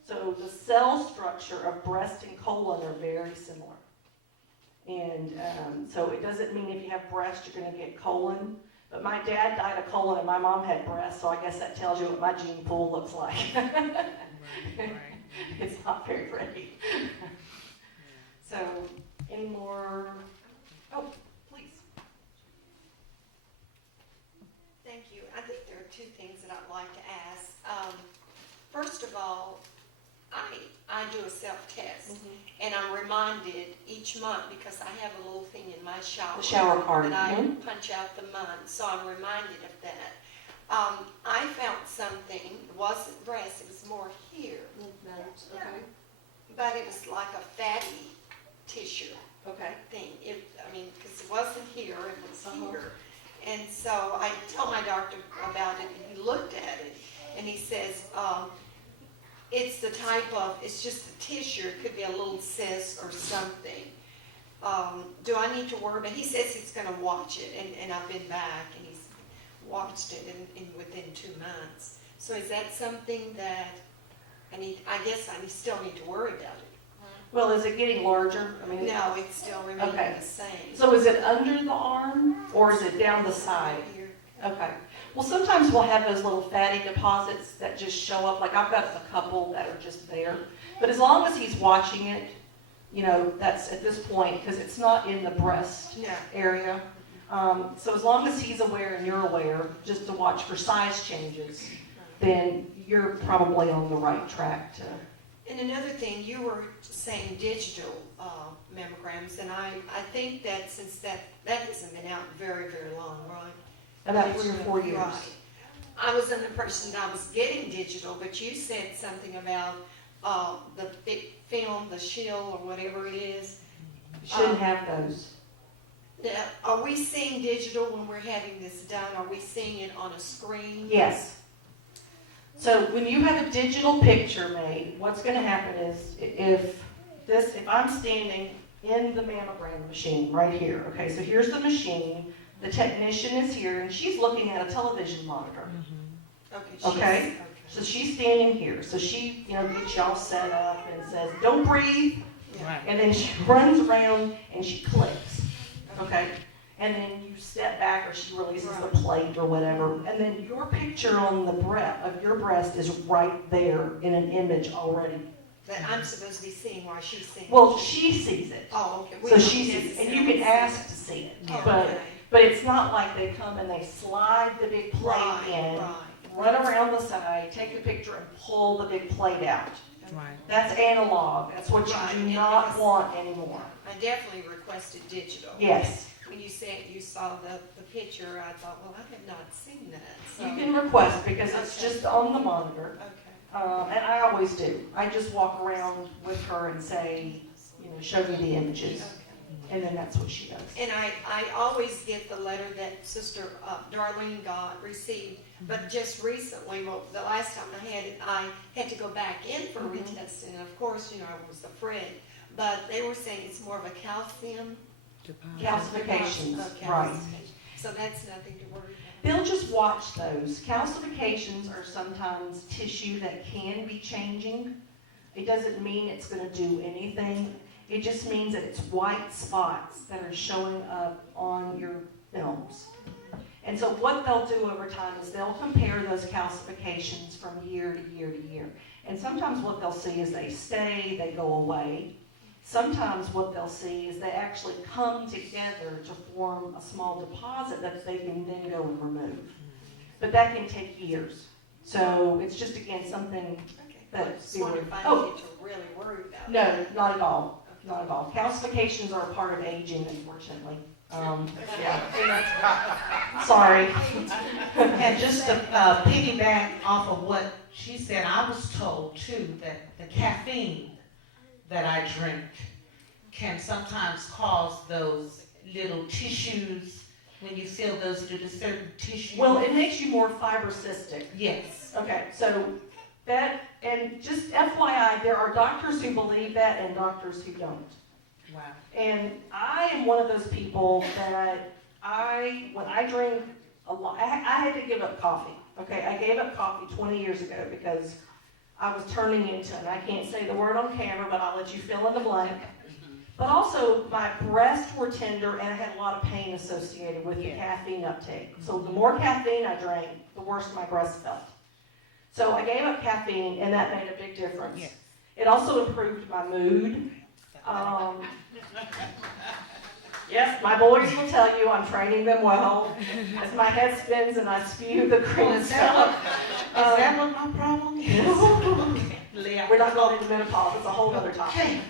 So the cell structure of breast and colon are very similar. And so it doesn't mean if you have breast, you're going to get colon. But my dad died of colon and my mom had breast, so I guess that tells you what my gene pool looks like. Right. It's not very pretty. So, any more? Oh, please. Thank you. I think there are two things that I'd like to ask. First of all, I do a self-test, and I'm reminded each month because I have a little thing in my shower. The shower card. That I punch out the month, so I'm reminded of that. I found something, it wasn't breast, it was more here. Okay. But it was like a fatty tissue Okay. thing. Because it wasn't here, it was here. And so I told my doctor about it, and he looked at it, and he says, it's the type of, it's just the tissue, it could be a little cyst or something. Do I need to worry about it? He says he's going to watch it, and I've been back, and he's watched it in within 2 months. So is that something that I guess I still need to worry about it? Well, is it getting larger? No, it's still remaining Okay. the same. So is it under the arm or is it down the side? Right here. Okay. Well, sometimes we'll have those little fatty deposits that just show up. Like I've got a couple that are just there. But as long as he's watching it, that's at this point, because it's not in the breast No. area. So as long as he's aware and you're aware, just to watch for size changes. then you're probably on the right track to. And another thing, you were saying digital mammograms, and I think that since that hasn't been out very, very long, right? About 3 or 4 years. Right. I was under the impression that I was getting digital, but you said something about the big film, the shield, or whatever it is. You shouldn't have those. Now, are we seeing digital when we're having this done? Are we seeing it on a screen? Yes. So when you have a digital picture made, what's going to happen is if I'm standing in the mammogram machine right here, okay, so here's the machine, the technician is here, and she's looking at a television monitor. Okay? So she's standing here. So she, gets y'all set up and says, don't breathe. Right. And then she runs around and she clicks. Okay? And then you step back or she releases the plate or whatever. And then your picture on the of your breast is right there in an image already. That I'm supposed to be seeing while she's seeing. Well, she sees it. Oh, okay. So she sees it. And you can ask to see it. Okay. But it's not like they come and they slide the big plate in, run around the side, take the picture and pull the big plate out. Right. That's analog. That's what you do not want anymore. I definitely requested digital. Yes. When you said you saw the picture, I thought, well, I have not seen that. So. You can request because it's just on the monitor. Okay. And I always do. I just walk around with her and say, show me the images. Okay. And then that's what she does. And I always get the letter that Sister Darlene received, but just recently, well, the last time I had it, I had to go back in for retesting, and of course, I was afraid. But they were saying it's more of a calcium. Calcifications, calcification. right. So that's nothing to worry about. They'll just watch those. Calcifications are sometimes tissue that can be changing. It doesn't mean it's going to do anything. It just means that it's white spots that are showing up on your films. And so what they'll do over time is they'll compare those calcifications from year to year to year. And sometimes what they'll see is they stay, they go away. Sometimes what they'll see is they actually come together to form a small deposit that they can then go and remove. But that can take years. So it's just, again, something I that's just wondered if I needed to really worry about No, it. not at all. Not at all. Calcifications are a part of aging, unfortunately. Sorry. And just to piggyback off of what she said, I was told too that the caffeine that I drink can sometimes cause those little tissues, when you feel those little certain tissues. Well, it makes you more fibrocystic. Yes. Okay, so that, and just FYI, there are doctors who believe that and doctors who don't. Wow. And I am one of those people that when I drink a lot, I had to give up coffee. Okay, I gave up coffee 20 years ago because I was turning into, and I can't say the word on camera, but I'll let you fill in the blank. But also, my breasts were tender, and I had a lot of pain associated with the caffeine uptake. So the more caffeine I drank, the worse my breasts felt. So I gave up caffeine, and that made a big difference. Yes. It also improved my mood. Yes, my boys will tell you I'm training them well. As my head spins and I spew the green stuff. Is that what my problem is? We're not going into menopause. It's a whole other topic.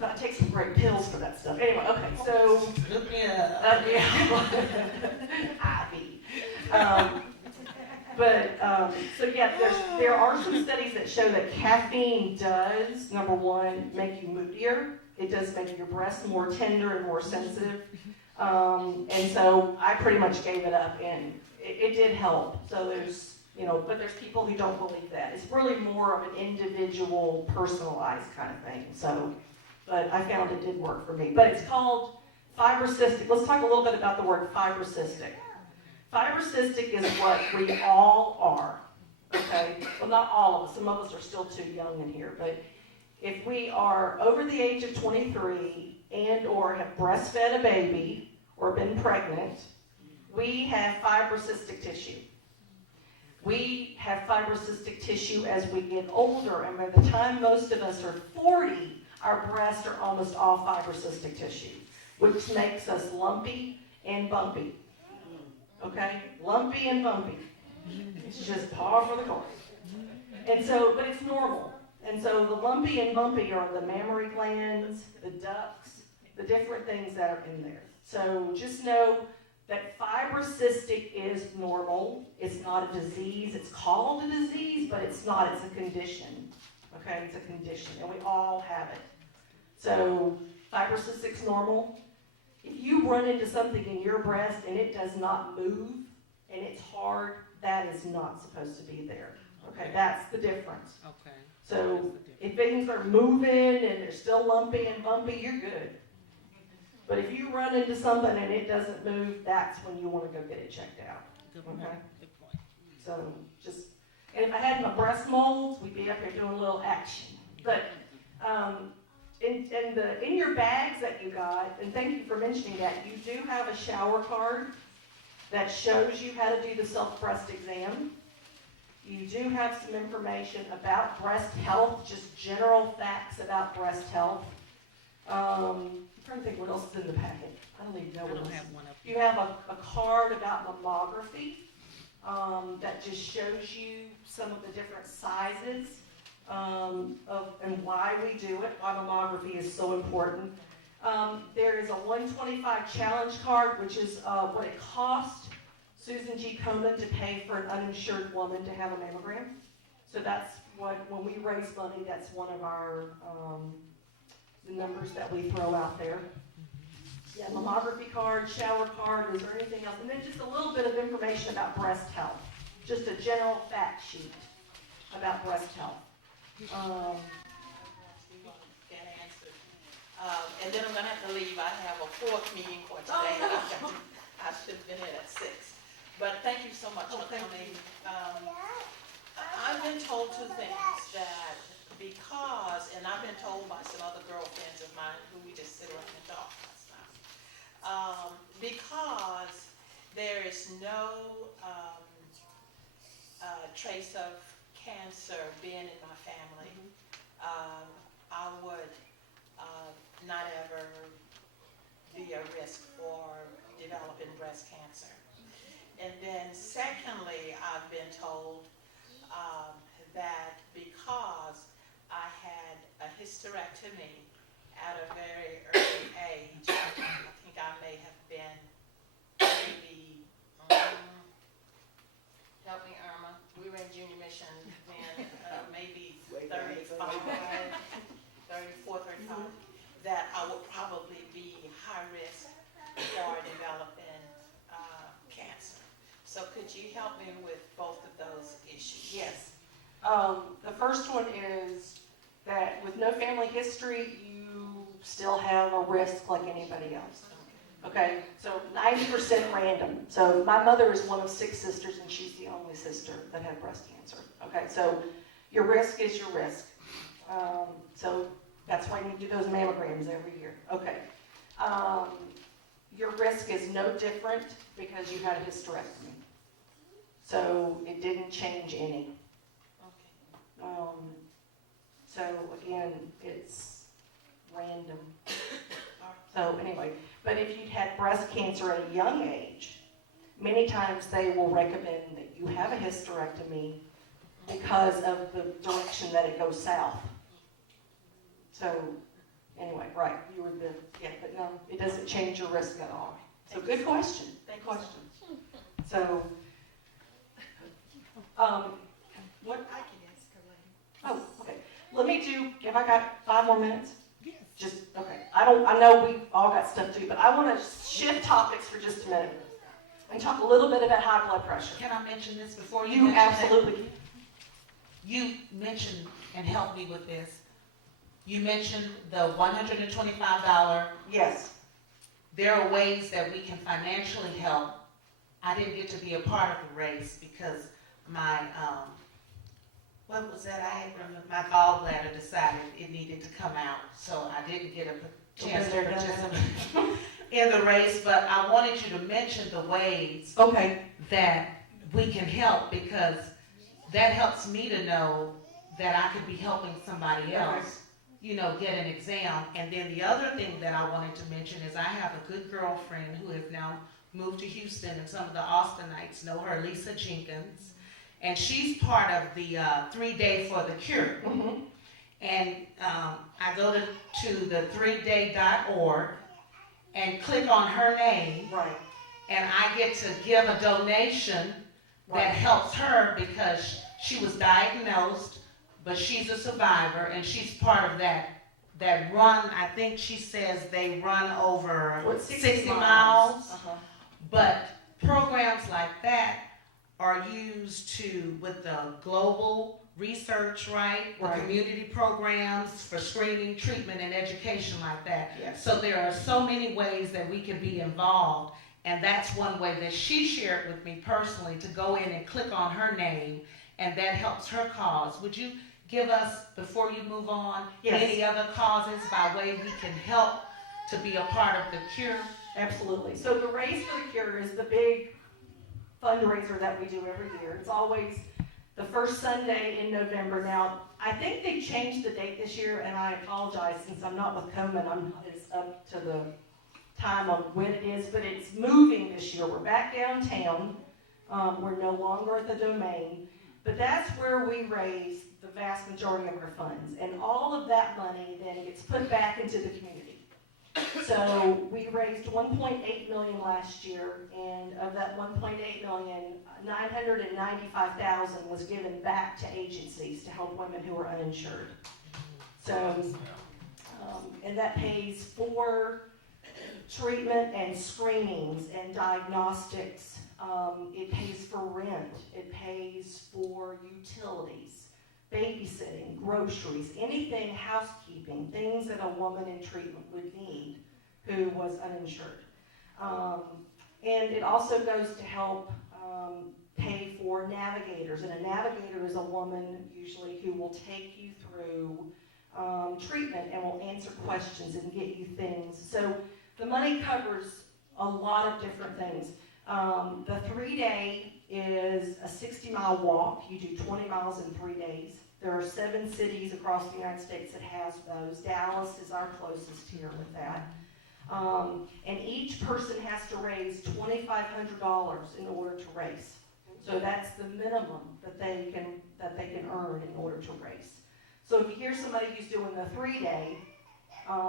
But I take some great pills for that stuff. Anyway, okay, so. Look me up. So yeah, there are some studies that show that caffeine does, number one, make you moodier. It does make your breasts more tender and more sensitive. And so I pretty much gave it up, and it did help. So there's, but there's people who don't believe that. It's really more of an individual, personalized kind of thing. So, but I found it did work for me. But it's called fibrocystic. Let's talk a little bit about the word fibrocystic. Fibrocystic is what we all are, okay? Well, not all of us. Some of us are still too young in here. But if we are over the age of 23 and or have breastfed a baby or been pregnant, we have fibrocystic tissue. We have fibrocystic tissue as we get older, and by the time most of us are 40, our breasts are almost all fibrocystic tissue, which makes us lumpy and bumpy. Okay? Lumpy and bumpy. It's just par for the course. And so, but it's normal. And so the lumpy and bumpy are the mammary glands, the ducts, the different things that are in there. So just know that fibrocystic is normal. It's not a disease. It's called a disease, but it's not. It's a condition. Okay, it's a condition, and we all have it. So fibrocystic's normal. If you run into something in your breast and it does not move and it's hard, that is not supposed to be there. Okay, that's the difference. Okay. So if things are moving and they're still lumpy and bumpy, you're good. But if you run into something and it doesn't move, that's when you want to go get it checked out. Good point. Okay. Good point. So just, and if I had my breast molds, we'd be up here doing a little action. But in your bags that you got, and thank you for mentioning that, you do have a shower card that shows you how to do the self-breast exam. You do have some information about breast health, just general facts about breast health. I'm trying to think what else is in the packet. I don't even know I what don't else. have one up You have a card about mammography that just shows you some of the different sizes and why we do it, why mammography is so important. There is a 125 challenge card, which is what it cost Susan G. Komen to pay for an uninsured woman to have a mammogram. So that's what, when we raise money, that's one of our the numbers that we throw out there. Yeah, mammography card, shower card, is there anything else? And then just a little bit of information about breast health. Just a general fact sheet about breast health. Can't answer. And then I'm gonna have to leave. I have a fourth meeting for today. I should have been in at 6. But thank you so much for coming. I've been told two things, that because, and I've been told by some other girlfriends of mine who we just sit around and talk last night, because there is no trace of cancer being in my family, I would not ever be a risk for developing breast cancer. And then secondly, I've been told that because I had a hysterectomy at a very early age, I think I may have been maybe, help me Irma, we were in junior mission then, maybe 35, 34, 35, that I would probably be high risk for developing cancer. So could you help me with both of those issues? Yes. The first one is that with no family history, you still have a risk like anybody else. Okay, so 90% random. So my mother is one of 6 sisters, and she's the only sister that had breast cancer. Okay, so your risk is your risk. So that's why you need to do those mammograms every year. Okay. Your risk is no different because you had a hysterectomy. So it didn't change any. So again, it's random. So anyway, but if you'd had breast cancer at a young age, many times they will recommend that you have a hysterectomy because of the direction that it goes south. So anyway, right, you were the, yeah, but no, it doesn't change your risk at all. So good question, good question. So, what, I can ask her later. oh, okay. Let me do, have I got 5 more minutes? Yes. Just, okay. I know we all got stuff to do, but I want to shift topics for just a minute and talk a little bit about high blood pressure. Can I mention this before you You mention that? absolutely can. You mentioned, and help me with this, you mentioned the $125. Yes. There are ways that we can financially help. I didn't get to be a part of the race because my, what was that? My gallbladder decided it needed to come out, so I didn't get a chance to participate in the race, but I wanted you to mention the ways Okay. that we can help, because that helps me to know that I could be helping somebody else, you know, get an exam. And then the other thing that I wanted to mention is I have a good girlfriend who has now moved to Houston, and some of the Austinites know her, Lisa Jenkins. and she's part of the 3-Day for the Cure. Mhm. And I go to the 3day.org and click on her name, Right. and I get to give a donation Right. that helps her because she was diagnosed, but she's a survivor, and she's part of that run. I think she says they run over What, 60 miles. Uh-huh. But programs like that are used with the global research, right? The Right. community programs for screening, treatment, and education like that. Yes. So there are so many ways that we can be involved, and that's one way that she shared with me personally, to go in and click on her name, and that helps her cause. Would you give us, before you move on, Yes. any other causes by way we can help to be a part of the cure? Absolutely. So the Race for the Cure is the big fundraiser that we do every year. It's always the first Sunday in November. Now, I think they changed the date this year, and I apologize since I'm not with Komen. It's up to the time on when it is, but it's moving this year. We're back downtown. We're no longer at the Domain, but that's where we raise the vast majority of our funds, and all of that money then gets put back into the community. So we raised 1.8 million last year, and of that 1.8 million, 995,000 was given back to agencies to help women who are uninsured. So, and that pays for treatment and screenings and diagnostics. It pays for rent. It pays for utilities, babysitting, groceries, anything, housekeeping, things that a woman in treatment would need who was uninsured. And it also goes to help pay for navigators. And a navigator is a woman usually who will take you through treatment and will answer questions and get you things. So the money covers a lot of different things. The 3-Day is a 60-mile walk. You do 20 miles in 3 days. There are 7 cities across the United States that has those. Dallas is our closest here with that. And each person has to raise $2,500 in order to race. So that's the minimum that they can earn in order to race. So if you hear somebody who's doing the 3-Day,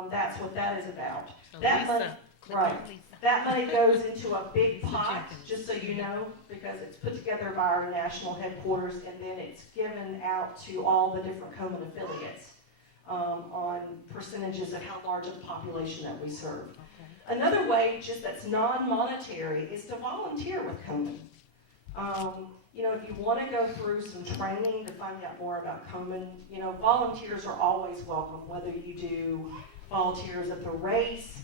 that's what that is about. So That Lisa, money, click right. on Lisa. That money goes into a big pot, Jenkins. just so you know, because it's put together by our national headquarters, and then it's given out to all the different Komen affiliates on percentages of how large of the population that we serve. Okay. Another way, just that's non-monetary, is to volunteer with Komen. You know, if you want to go through some training to find out more about Komen, you know, volunteers are always welcome, whether you do volunteers at the race,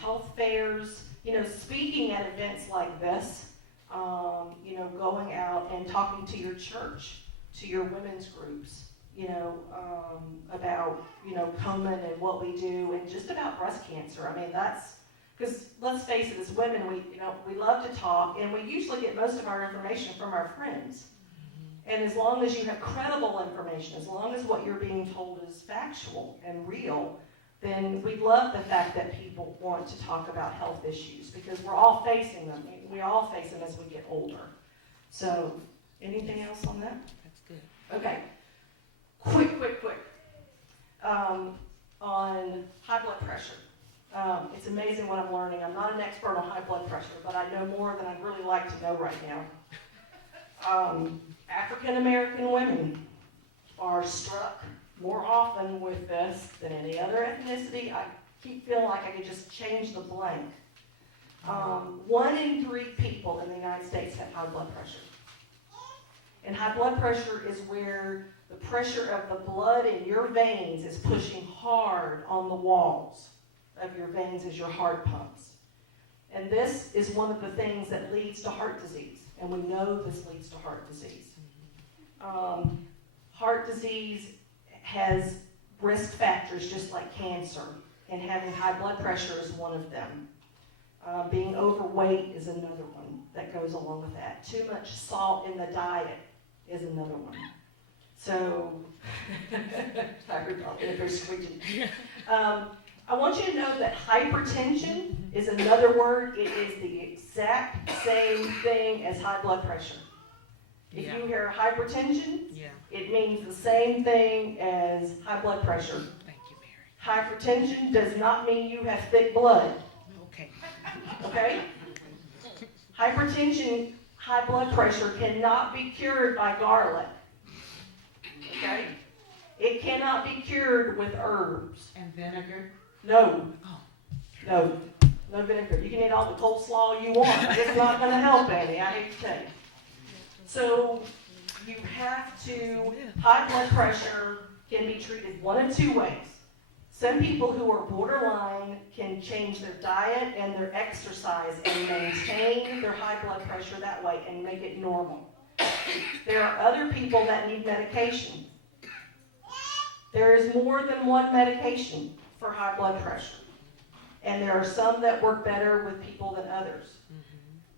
health fairs, you know, speaking at events like this, you know, going out and talking to your church, to your women's groups, you know, about, you know, Komen and what we do, and just about breast cancer. I mean, that's, because let's face it, as women, we love to talk, and we usually get most of our information from our friends. And as long as you have credible information, as long as what you're being told is factual and real, then we love the fact that people want to talk about health issues, because we're all facing them. We all face them as we get older. So, anything else on that? That's good. Okay. Quick. On high blood pressure. It's amazing what I'm learning. I'm not an expert on high blood pressure, but I know more than I'd really like to know right now. African American women are struck more often with this than any other ethnicity. I keep feeling like I could just change the blank. 1 in 3 people in the United States have high blood pressure. And high blood pressure is where the pressure of the blood in your veins is pushing hard on the walls of your veins as your heart pumps. And this is one of the things that leads to heart disease. And we know this leads to heart disease. Heart disease has risk factors just like cancer, and having high blood pressure is one of them. Being overweight is another one that goes along with that. Too much salt in the diet is another one. So, sorry about that, they're squeaking. I want you to know that hypertension is another word. It is the exact same thing as high blood pressure. If Yeah. you hear hypertension, Yeah. it means the same thing as high blood pressure. Thank you, Mary. Hypertension does not mean you have thick blood, Okay. okay? Hypertension, high blood pressure cannot be cured by garlic, okay? It cannot be cured with herbs. And vinegar? No. Oh. No. No vinegar. You can eat all the coleslaw you want. It's not going to help any, I hate to tell you. So you have to, high blood pressure can be treated one of two ways. Some people who are borderline can change their diet and their exercise and maintain their high blood pressure that way and make it normal. There are other people that need medication. There is more than one medication for high blood pressure. And there are some that work better with people than others.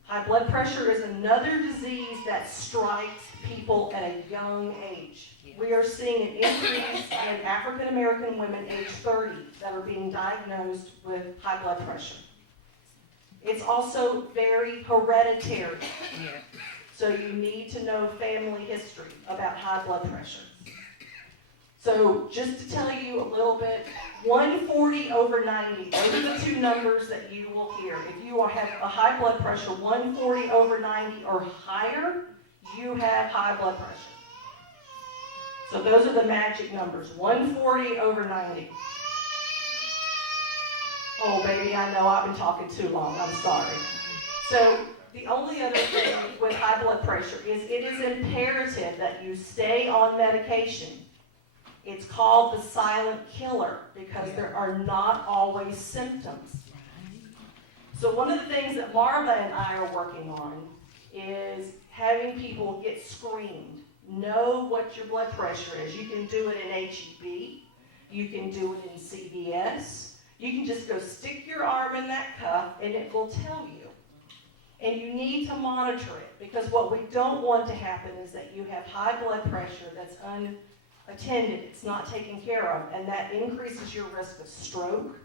High blood pressure is another disease that strikes people at a young age. We are seeing an increase in African American women age 30 that are being diagnosed with high blood pressure. It's also very hereditary. Yeah. So you need to know family history about high blood pressure. So just to tell you a little bit, 140 over 90, those are the two numbers that you will hear. If you have a high blood pressure, 140 over 90 or higher, you have high blood pressure. So those are the magic numbers, 140 over 90. Oh, baby, I know I've been talking too long. I'm sorry. So the only other thing with high blood pressure is it is imperative that you stay on medication. It's called the silent killer because there are not always symptoms. So one of the things that Marva and I are working on is having people get screened. Know what your blood pressure is. You can do it in HEB. You can do it in CVS. You can just go stick your arm in that cuff and it will tell you. And you need to monitor it because what we don't want to happen is that you have high blood pressure that's unattended, it's not taken care of, and that increases your risk of stroke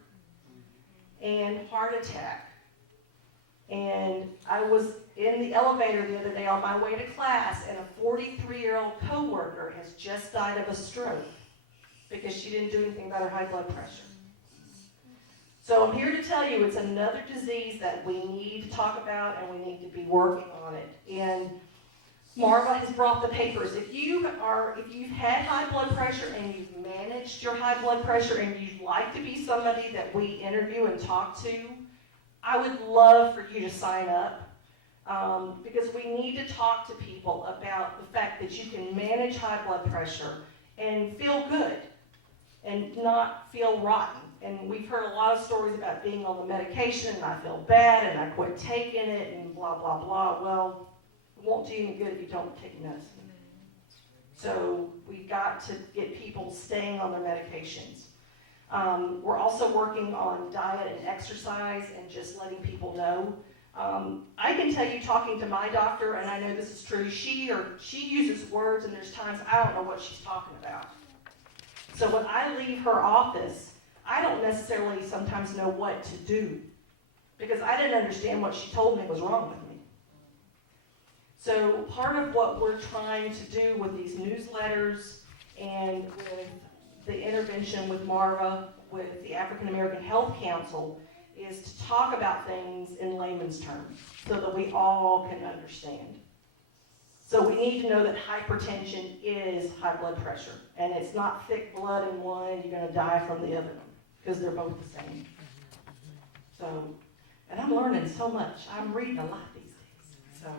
and heart attack. And I was in the elevator the other day on my way to class, and a 43-year-old coworker has just died of a stroke because she didn't do anything about her high blood pressure. So I'm here to tell you it's another disease that we need to talk about and we need to be working on it. And Marva has brought the papers. If you've had high blood pressure and you've managed your high blood pressure and you'd like to be somebody that we interview and talk to, I would love for you to sign up because we need to talk to people about the fact that you can manage high blood pressure and feel good and not feel rotten. And we've heard a lot of stories about being on the medication and I feel bad and I quit taking it and blah, blah, blah. Well, it won't do you any good if you don't take medicine. So we've got to get people staying on their medications. We're also working on diet and exercise and just letting people know. I can tell you, talking to my doctor, and I know this is true, she uses words and there's times I don't know what she's talking about. So when I leave her office, I don't necessarily sometimes know what to do because I didn't understand what she told me was wrong with me. So part of what we're trying to do with these newsletters and with the intervention with Marva, with the African American Health Council, is to talk about things in layman's terms so that we all can understand. So we need to know that hypertension is high blood pressure, and it's not thick blood in one and you're going to die from the other one because they're both the same. So, and I'm learning so much. I'm reading a lot these days. So,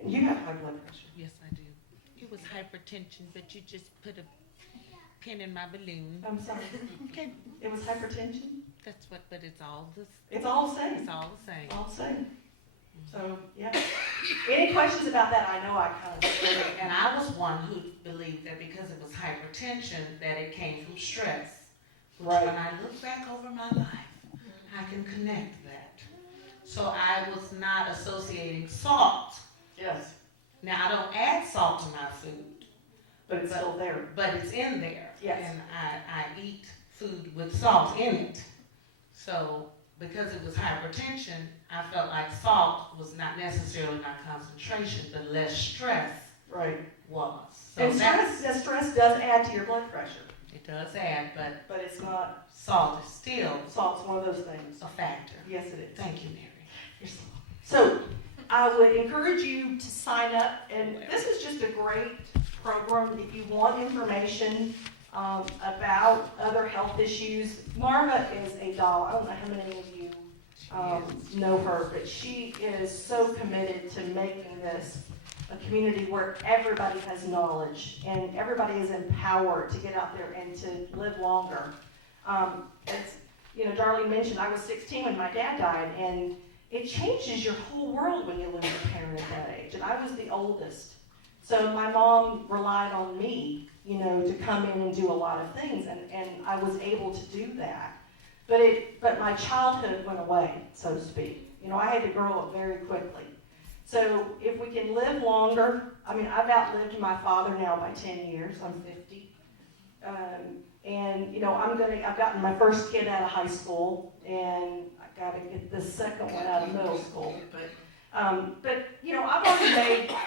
and you have high blood pressure. Yes, I do. It was hypertension, but you just put a pin in my balloon. I'm sorry. Okay. It was hypertension? That's what, but it's all the It's all the same. It's all the same. All the same. So, yeah. Any questions about that? I know I kind of said it. And I was one who believed that because it was hypertension, that it came from stress. Right. When I look back over my life, I can connect that. So I was not associating salt. Yes. Now, I don't add salt to my food, But it's still there. but it's in there. Yes. And I eat food with salt in it. So because it was hypertension, I felt like salt was not necessarily my concentration, but less stress Right. was. So And stress does add to your blood pressure, it does add, but it's not, salt is still salt's one of those things. a factor. Yes, it is. Thank you, Mary. You're so So I would encourage you to sign up, and this is just a great program if you want information about other health issues. Marva is a doll. I don't know how many of you know her, but she is so committed to making this a community where everybody has knowledge and everybody is empowered to get out there and to live longer. As you know, Darlene mentioned, I was 16 when my dad died, and it changes your whole world when you lose a parent at that age. And I was the oldest. So my mom relied on me, you know, to come in and do a lot of things, and I was able to do that. But my childhood went away, so to speak. You know, I had to grow up very quickly. So if we can live longer, I mean, I've outlived my father now by 10 years. I'm 50. And, you know, I've gotten my first kid out of high school, and I got to get the second one out of middle school. But you know, I've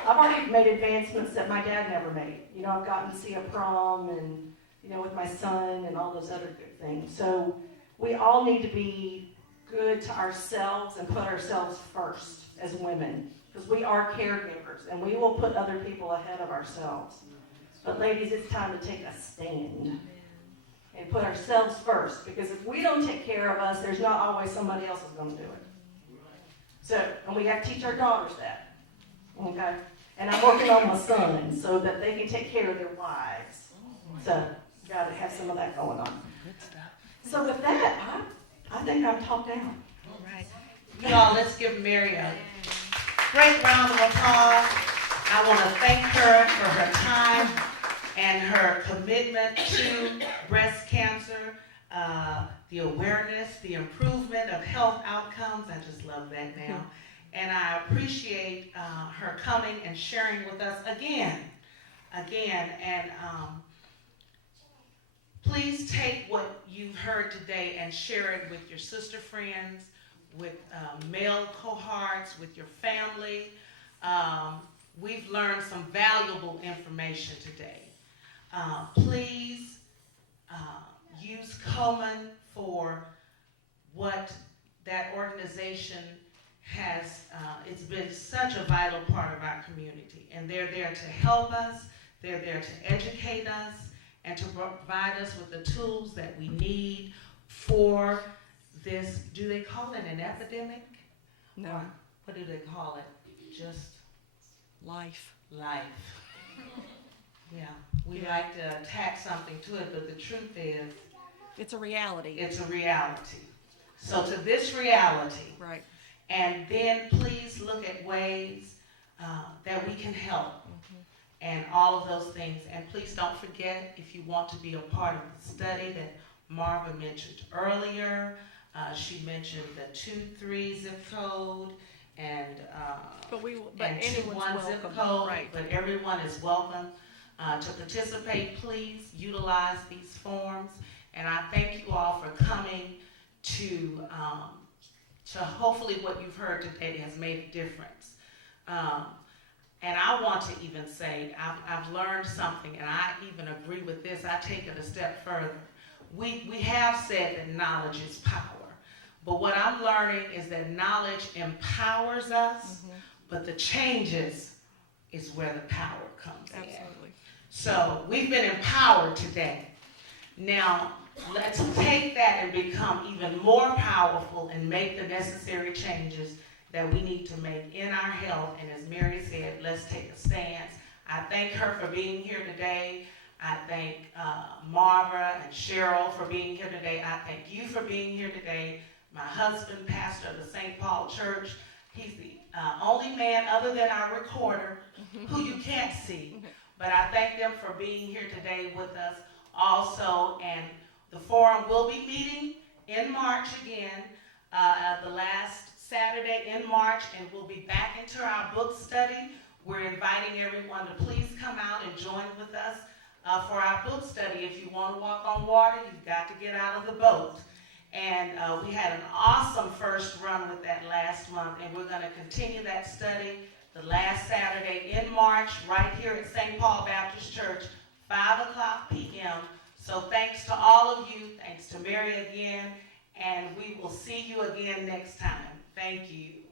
already made advancements that my dad never made. You know, I've gotten to see a prom, and, you know, with my son and all those other good things. So we all need to be good to ourselves and put ourselves first as women, because we are caregivers, and we will put other people ahead of ourselves. But ladies, it's time to take a stand and put ourselves first, because if we don't take care of us, there's not always somebody else who's going to do it. So, and we have to teach our daughters that, okay? And I'm working on my sons so that they can take care of their wives. So, got to have some of that going on. So with that, I think I've talked down. All right. You all, let's give Mary a great round of applause. I want to thank her for her time and her commitment to breast cancer, the awareness, the improvement of health outcomes. I just love that now. And I appreciate her coming and sharing with us again. And please take what you've heard today and share it with your sister friends, with male cohorts, with your family. We've learned some valuable information today. Please use Komen for what that organization has. It's been such a vital part of our community, and they're there to help us, they're there to educate us, and to provide us with the tools that we need for this. Do they call it an epidemic? No. Or what do they call it? Just Life. life. Yeah, we like to attack something to it, but the truth is, It's a reality. it's a reality. So to this reality, Right. and then please look at ways that we can help, and all of those things. And please don't forget, if you want to be a part of the study that Marva mentioned earlier, she mentioned the 2-3 zip code, and and anyone's 2-1 zip welcome. code, Right. but everyone is welcome to participate. Please utilize these forms, and I thank you all for coming to hopefully what you've heard today has made a difference. And I want to even say, I've learned something, and I even agree with this. I take it a step further. We have said that knowledge is power, but what I'm learning is that knowledge empowers us, but the changes is where the power comes in. Absolutely. So we've been empowered today. Now, let's take that and become even more powerful and make the necessary changes that we need to make in our health. And as Mary said, let's take a stance. I thank her for being here today. I thank Marva and Cheryl for being here today. I thank you for being here today. My husband, pastor of the St. Paul Church. He's the only man other than our recorder who you can't see. But I thank them for being here today with us also. And the forum will be meeting in March again, the last Saturday in March, and we'll be back into our book study. We're inviting everyone to please come out and join with us for our book study. If you want to walk on water, you've got to get out of the boat. And we had an awesome first run with that last month, and we're going to continue that study the last Saturday in March right here at St. Paul Baptist Church, 5 o'clock p.m. So thanks to all of you, thanks to Mary again, and we will see you again next time. Thank you.